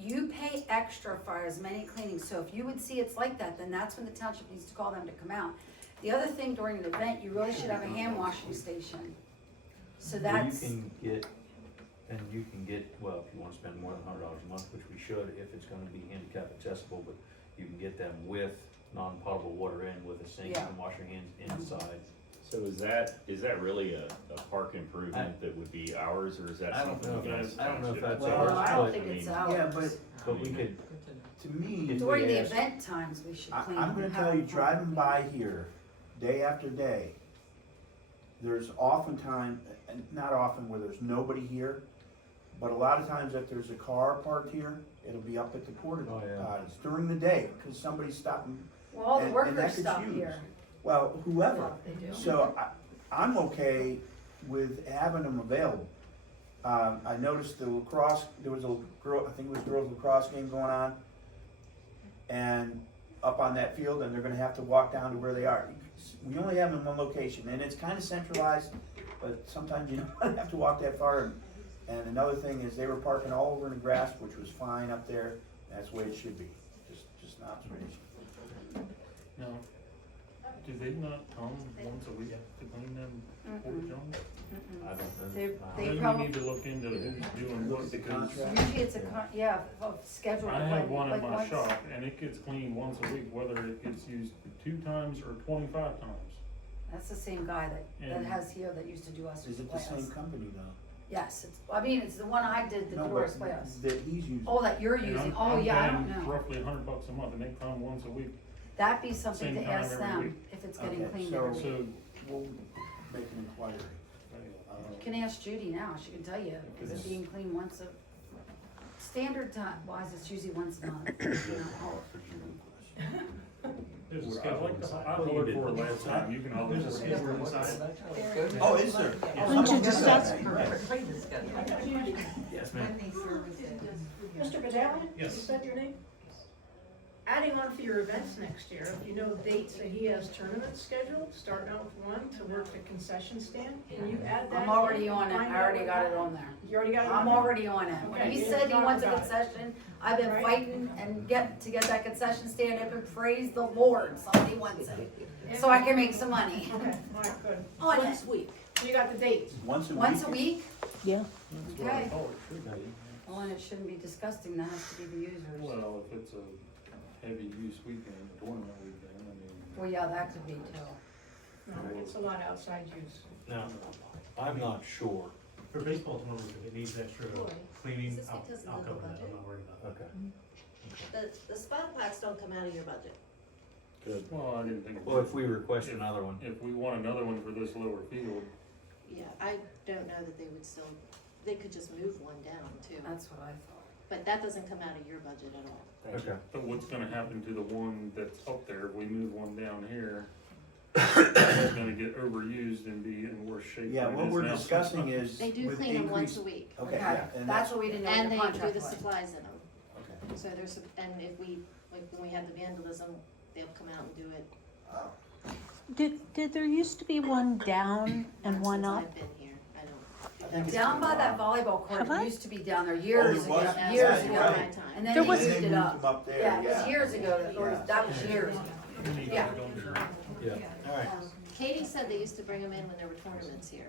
you pay extra for as many cleanings, so if you would see it's like that, then that's when the township needs to call them to come out. The other thing during an event, you really should have a hand washing station. So that's, You can get, well, if you wanna spend more than $100 a month, which we should, if it's gonna be handicap accessible, but you can get them with non-potable water in, with a sink Yeah. and wash your hands inside. So is that really a park improvement that would be ours, or is that I don't something know you if guys? that's- I don't know if township- that's well, ours, I don't but, think I it's mean, ours. Yeah, but we could, to me, During the asked- event times, we should clean. I'm gonna have tell you, it pumped. driving by here, day after day, there's oftentimes, and not often where there's nobody here, but a lot of times if there's a car parked here, it'll be up at the porta Oh, yeah. potties during the day, cause somebody's stopping, Well, all the and workers that gets stop used. here. well, whoever. They do. So I'm okay with having them available. I noticed the lacrosse, there was a girl, I think it was girls lacrosse game going on, and up on that field, and they're gonna have to walk down to where they are. We only have them in one location, and it's kinda centralized, but sometimes you don't have to walk that far. And another thing is, they were parking all over in the grass, which was fine up there, that's the way it should be, just an observation. Now, do they not come once a week to clean them porta johns? Mm-mm. I don't know. They- Wow. they Then we probably- need to look into who's doing what, because Usually it's a, scheduled. I have one in like my once- shop and it gets cleaned once a week, whether it gets used 2 times or 25 times. That's the same guy that And- has here that used to do us. Is it the display us. same company though? Yes, it's the one I did, the No, door but display us. that he's using. Oh, that you're And using, I'm- oh, I'm yeah, I don't paying know. roughly $100 a month and they come once a week. That'd be something Same to time ask every them, week. if it's getting Okay, cleaned so- every week. So, We'll make an inquiry. You can ask Judy now, she can tell you, is it being cleaned once standard time wise, it's usually once a month. You know. There's a I schedule like inside. I hollered for it last time, you can holler There's a for it. schedule inside. Oh, is there? Why don't you discuss? Play this schedule. Yes, ma'am. Mr. Badali? Yes. Is that your name? Adding on for your events next year, if you know dates that he has tournaments scheduled, starting out with 1 to work the concession stand, can you add that? I'm already in? on it, Find I out already what got it happened? on there. You already got it on I'm there? already on it. When Okay, he you said he talked wants a about it. concession, I've been Right. fighting and to get that concession stand open, praise the Lord, somebody wants it. So I can make some money. Okay, all right, good. On it. Next week. So you got the dates? Once a week? Once a week? Yeah. That's what I Okay. thought it should be. Well, and it shouldn't be disgusting, that has to be the users. Well, if it's a heavy use weekend, a tournament weekend, I mean. Well, yeah, that could be too. No, it's a lot outside use. Now, I'm not sure. For baseball tournament, if it needs extra cleaning, Is this I'll because of I'll the cover that, budget? I'm not worried about that. Okay. The spot plaques don't come out of your budget. Good. Well, I didn't think. Well, if we request another one, If we want another one for this lower field, Yeah, I don't know that they would still, they could just move one down too. That's what I thought. But that doesn't come out of your budget at all. okay. but what's gonna happen to the one that's up there, if we move one down here? It's gonna get overused and be in worse shape Yeah, than it what is we're now. discussing is. They do with clean them once increase- a week. Okay, Okay, yeah, and that's what we didn't know And the they do contract the was. supplies in them. okay. So there's, and if we, like, when we have the vandalism, they'll come out and do it. Did there used to be one down and Not one since up? I've been here, I don't. I think it's Down been by a that while. volleyball court, Have I? it used to be down there years Oh, it ago, was? Yeah, years Yeah, ago. you're right. And then There they was- moved They it moved up. them up there, Yeah, it was yeah. years ago, that was years ago. Yeah. Yeah, all right. Katie said they used to bring them in when there were tournaments here.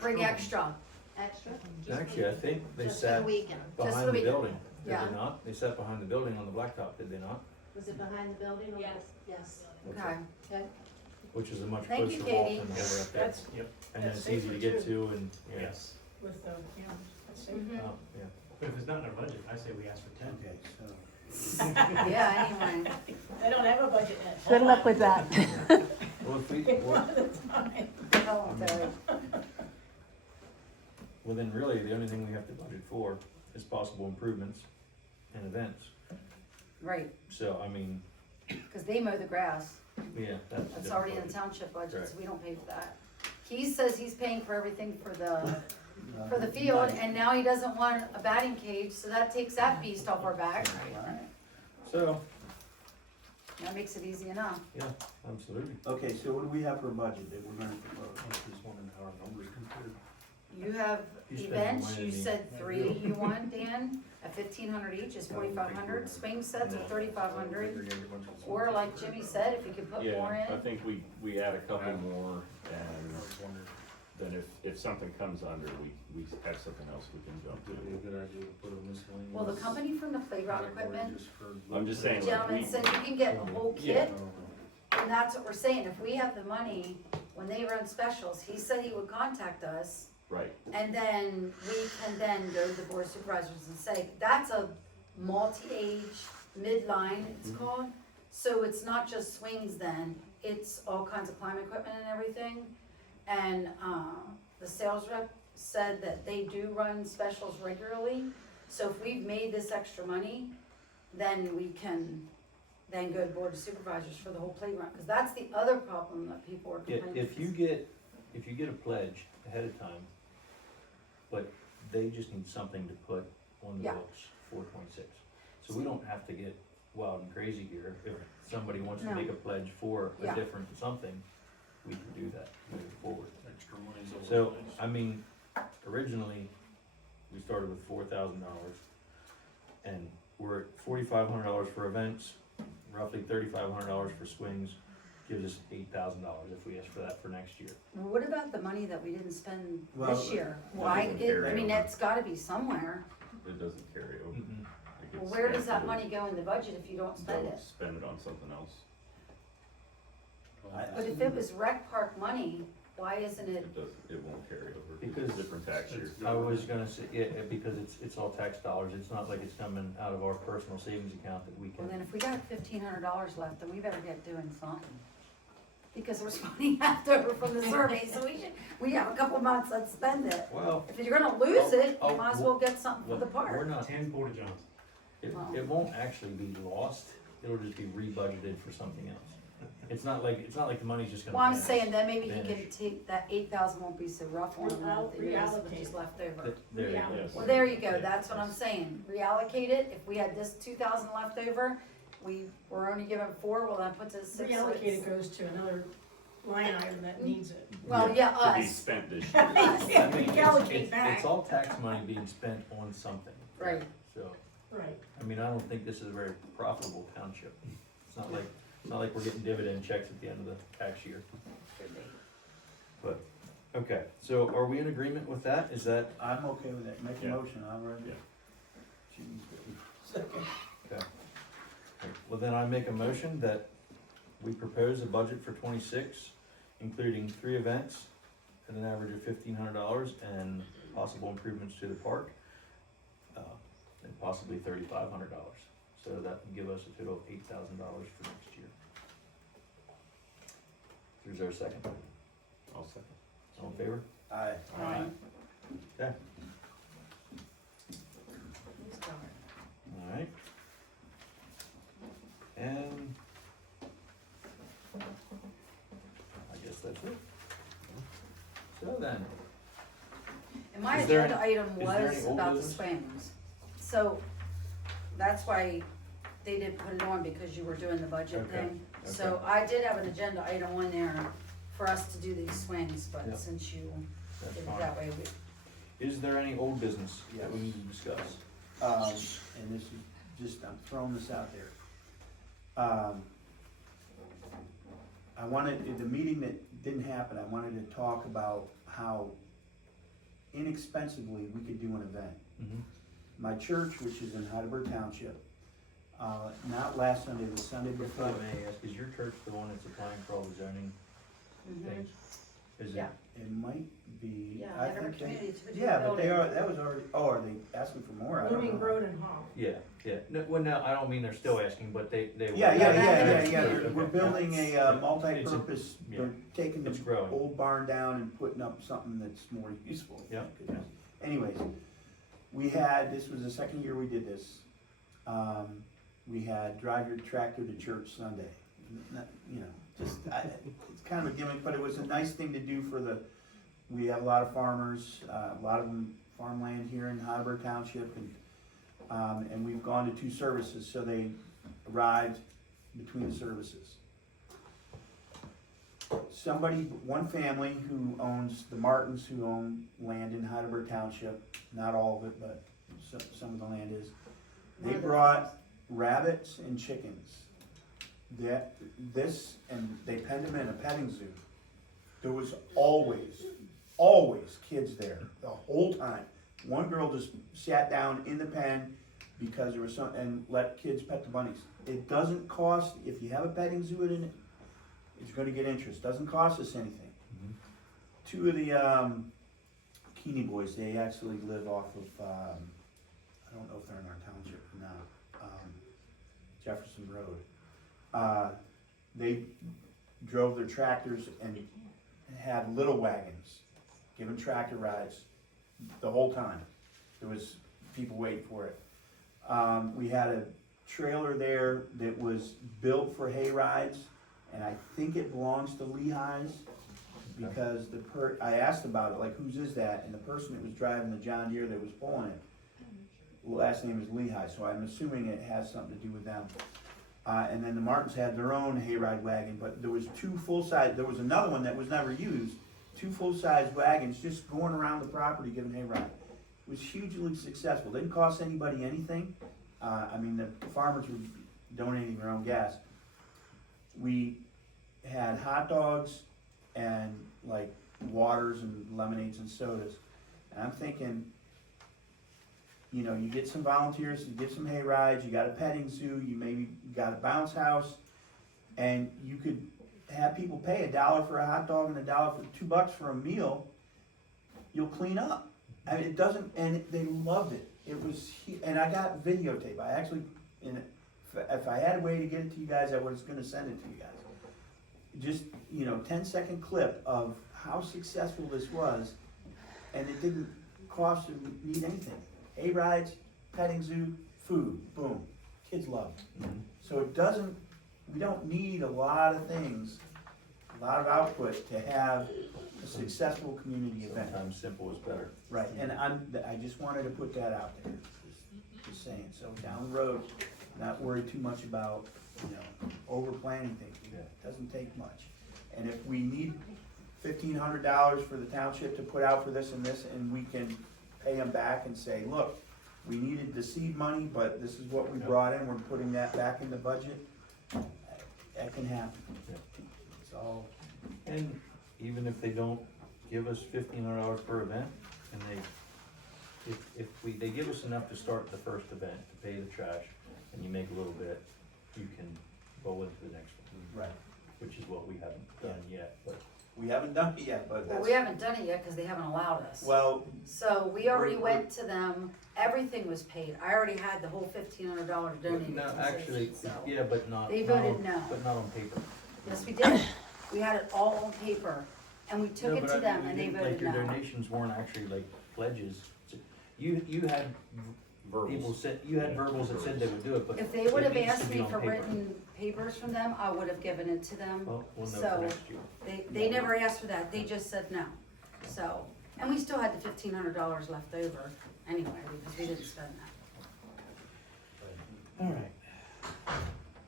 Bring extra. Extra? Actually, I think they Just for sat the weekend. Just for behind the the weekend. building, did Yeah. they not? They sat behind the building on the blacktop, did they not? Was it behind the building? Or Yes. Yes, Okay. okay. Which is a much Thank you, closer walk Katie. than over up there. That's, And That's it's easy to safer get too. to and, yeah. Yes. with the, you know, let's say, Oh, yeah. But if it's not in our budget, I say we ask for 10. Okay, so. Yeah, anyway. they don't have a budget yet. Good luck with that. Well, if we, One at a time. Tell them, Terry. well, then really, the only thing we have to budget for is possible improvements and events. Right, So, I mean, cause they mow the grass. yeah, that's. a That's different already in the budget. township budget, so Correct. we don't pay for that. He says he's paying for everything for the field, and now he doesn't want a batting cage, so that takes that beast off our back. So, That makes it easy enough. yeah, absolutely. Okay, so what do we have for a budget that we're gonna propose? Just wondering how our numbers compared. You have You spend events, more you than me. said 3 you want, Dan, at 1,500 each is 4,500, swing sets are 3,500. Or like Jimmy said, if you could put more Yeah, I in, think we add a couple more, and then if something comes under, we have something else we can jump to. well, the company from the playground equipment, I'm just saying, like, gentlemen we, said you can get a whole Yeah. kit, and that's what we're saying, if we have the money, when they run specials, he said he would contact us, right, and then we can then go to the board of supervisors and say, that's a multi-age midline, it's called. So it's not just swings then, it's all kinds of climbing equipment and everything. And, the sales rep said that they do run specials regularly. So if we've made this extra money, then we can then go to board of supervisors for the whole playground, cause that's the other problem that people are complaining. If you get a pledge ahead of time, but they just need something to put on the Yeah. books for 26. So we don't have to get wild and crazy here. If somebody wants to No. make a pledge for Yeah. a different something, we can do that moving forward. Extra money's always So, nice. I mean, originally, we started with $4,000, and we're at $4,500 for events, roughly $3,500 for swings, gives us $8,000 if we ask for that for next year. Well, what about the money that we didn't spend Well, this year? that Why, doesn't I carry mean, over. that's gotta be somewhere. it doesn't carry over. It Well, gets where does spent that for- money go in the budget if you don't spend Don't it? spend it on something else. But if it was rec park money, why isn't it? It won't carry over, Because it's a different tax year. I was gonna say, yeah, because it's all tax dollars, it's not like it's coming out of our personal savings account that we Well, then can. if we got $1,500 left, then we better get doing something. Because we're spending left over from the survey, so we have a couple months, let's spend it. Well, If you're gonna lose it, Oh, you might as well get something for the we're park. not, 10 porta johns. it won't actually be lost, it'll just be rebudgeted for something else. It's not like the money's just gonna Well, I'm vanish. saying then maybe he can Vanish. take, that 8,000 won't be so rough on him, that he knows which is left over. There you go. Yes. Well, there you go, that's what I'm saying, reallocate it, if we had this 2,000 left over, we were only given 4, well, that puts us 6. so it's- Reallocated goes to another line item that needs it. Well, yeah, To be us, spent this year. I mean, Reallocate back. it's all tax money being spent on something. right, So, Right. I mean, I don't think this is a very profitable township. It's not like we're getting dividend checks at the end of the tax year. But, okay, so are we in agreement with that? Is that, I'm okay with that, make a Yeah. motion, I'm ready. Yeah. Jeez, okay. Well, then I make a motion that we propose a budget for 26, including 3 events at an average of $1,500 and possible improvements to the park, and possibly $3,500. So that would give us a total of $8,000 for next year. Is there a second? I'll second. All in favor? Aye. Aye. Okay, Who's going? alright. And I guess that's it. So then, And my Is there agenda any- item is there was any old about the business? swings, so that's why they didn't put it on, because you were doing the budget Okay, thing. So I did have an agenda item on there for us to do these swings, but Yep. since you that's did it fine. that way, Is there any old business that we need to discuss? And this is just, I'm throwing this out there. I wanted, in the meeting that didn't happen, I wanted to talk about how inexpensively we could do an event. Mm-hmm. My church, which is in Heidelberg Township, not last Sunday, the Sunday If I before. may ask, is your church the one that's applying for all the zoning Mhm. things? Is it? Yeah. It might be, Yeah, I Heidelberg think they, Community to do yeah, the but they building. are, that was already, oh, are they asking for more? I don't Blooming know. Road and Hall. Yeah, yeah, no, well, no, I don't mean they're still asking, but they were. Yeah, Okay. we're building a, Yeah. multi-purpose, yeah. they're taking It's the growing. old barn down and putting up something that's more useful. Yeah. Anyways, this was the second year we did this. We had drive your tractor to church Sunday. You know, it's kind of a gimmick, but it was a nice thing to do we have a lot of farmers, a lot of them farmland here in Heidelberg Township, and we've gone to 2 services, so they arrived between the services. One family who owns, the Martins who own land in Heidelberg Township, not all of it, but some of the land is, they brought rabbits and chickens. And they penned them in a petting zoo. There was always kids there, the whole time. One girl just sat down in the pen because there was and let kids pet the bunnies. It doesn't cost, if you have a petting zoo in it, it's gonna get interest, doesn't cost us anything. 2 of the, Keeney boys, they actually live off of, I don't know if they're in our township or not, Jefferson Road. They drove their tractors and had little wagons, giving tractor rides the whole time. There was people waiting for it. We had a trailer there that was built for hay rides, and I think it belongs to Lehigh's, because I asked about it, like, whose is that? And the person that was driving the John Deere that was pulling it, last name is Lehigh, so I'm assuming it has something to do with them. And then the Martins had their own hayride wagon, but there was 2 full-size, there was another one that was never used, 2 full-size wagons just going around the property giving hayride. It was hugely successful, didn't cost anybody anything. I mean, the farmers were donating their own gas. We had hot dogs and like waters and lemonades and sodas. And I'm thinking, you know, you get some volunteers, you get some hay rides, you got a petting zoo, you maybe got a bounce house, and you could have people pay $1 for a hot dog and $2 for a meal. You'll clean up. I mean, and they loved it. It was, and I got videotape. I actually, if I had a way to get it to you guys, I was gonna send it to you guys. Just, 10-second clip of how successful this was, and it didn't cost or need anything. Hay rides, petting zoo, food, boom. Kids love it. So we don't need a lot of things, a lot of output to have a successful community event. Sometimes simple is better. Right, and I just wanted to put that out there, just saying, so down the road, not worry too much about, over planning things, it doesn't take much. And if we need $1,500 for the township to put out for this, and we can pay them back and say, look, we needed the seed money, but this is what we brought in, we're putting that back in the budget, that can happen. It's all. And even if they don't give us $1,500 per event, and they give us enough to start the first event, to pay the trash, and you make a little bit, you can roll into the next one. Right. Which is what we haven't done yet, but. We haven't done it yet, but Well, that's. we haven't done it yet because they haven't allowed us. Well, So we already we're- went to them, everything was paid. I already had the whole $1,500 donated No, to the actually, city, so. yeah, but not. They not voted on- no. But not on paper. Yes, we did. We had it all on paper, and we took No, it but to I them, mean, and they you didn't- voted Like, your no. donations weren't actually like pledges. You had people said, you had verbals that said they would do it, but. If they would have it needs to asked be me on for paper. written papers from them, I would have given it to them. Well, we'll know for So, next year. they never asked for that, they just said no. So, and we still had the $1,500 left over anyway, because we didn't spend that. All right.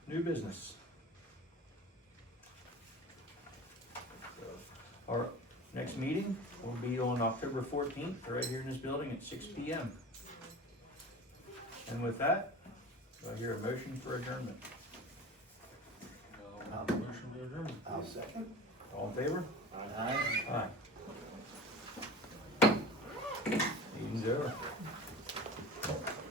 New business. Our next meeting will be on October 14th, right here in this building at 6 p.m. And with that, do I hear a motion for adjournment? I'll second. All in favor? Aye. Aye.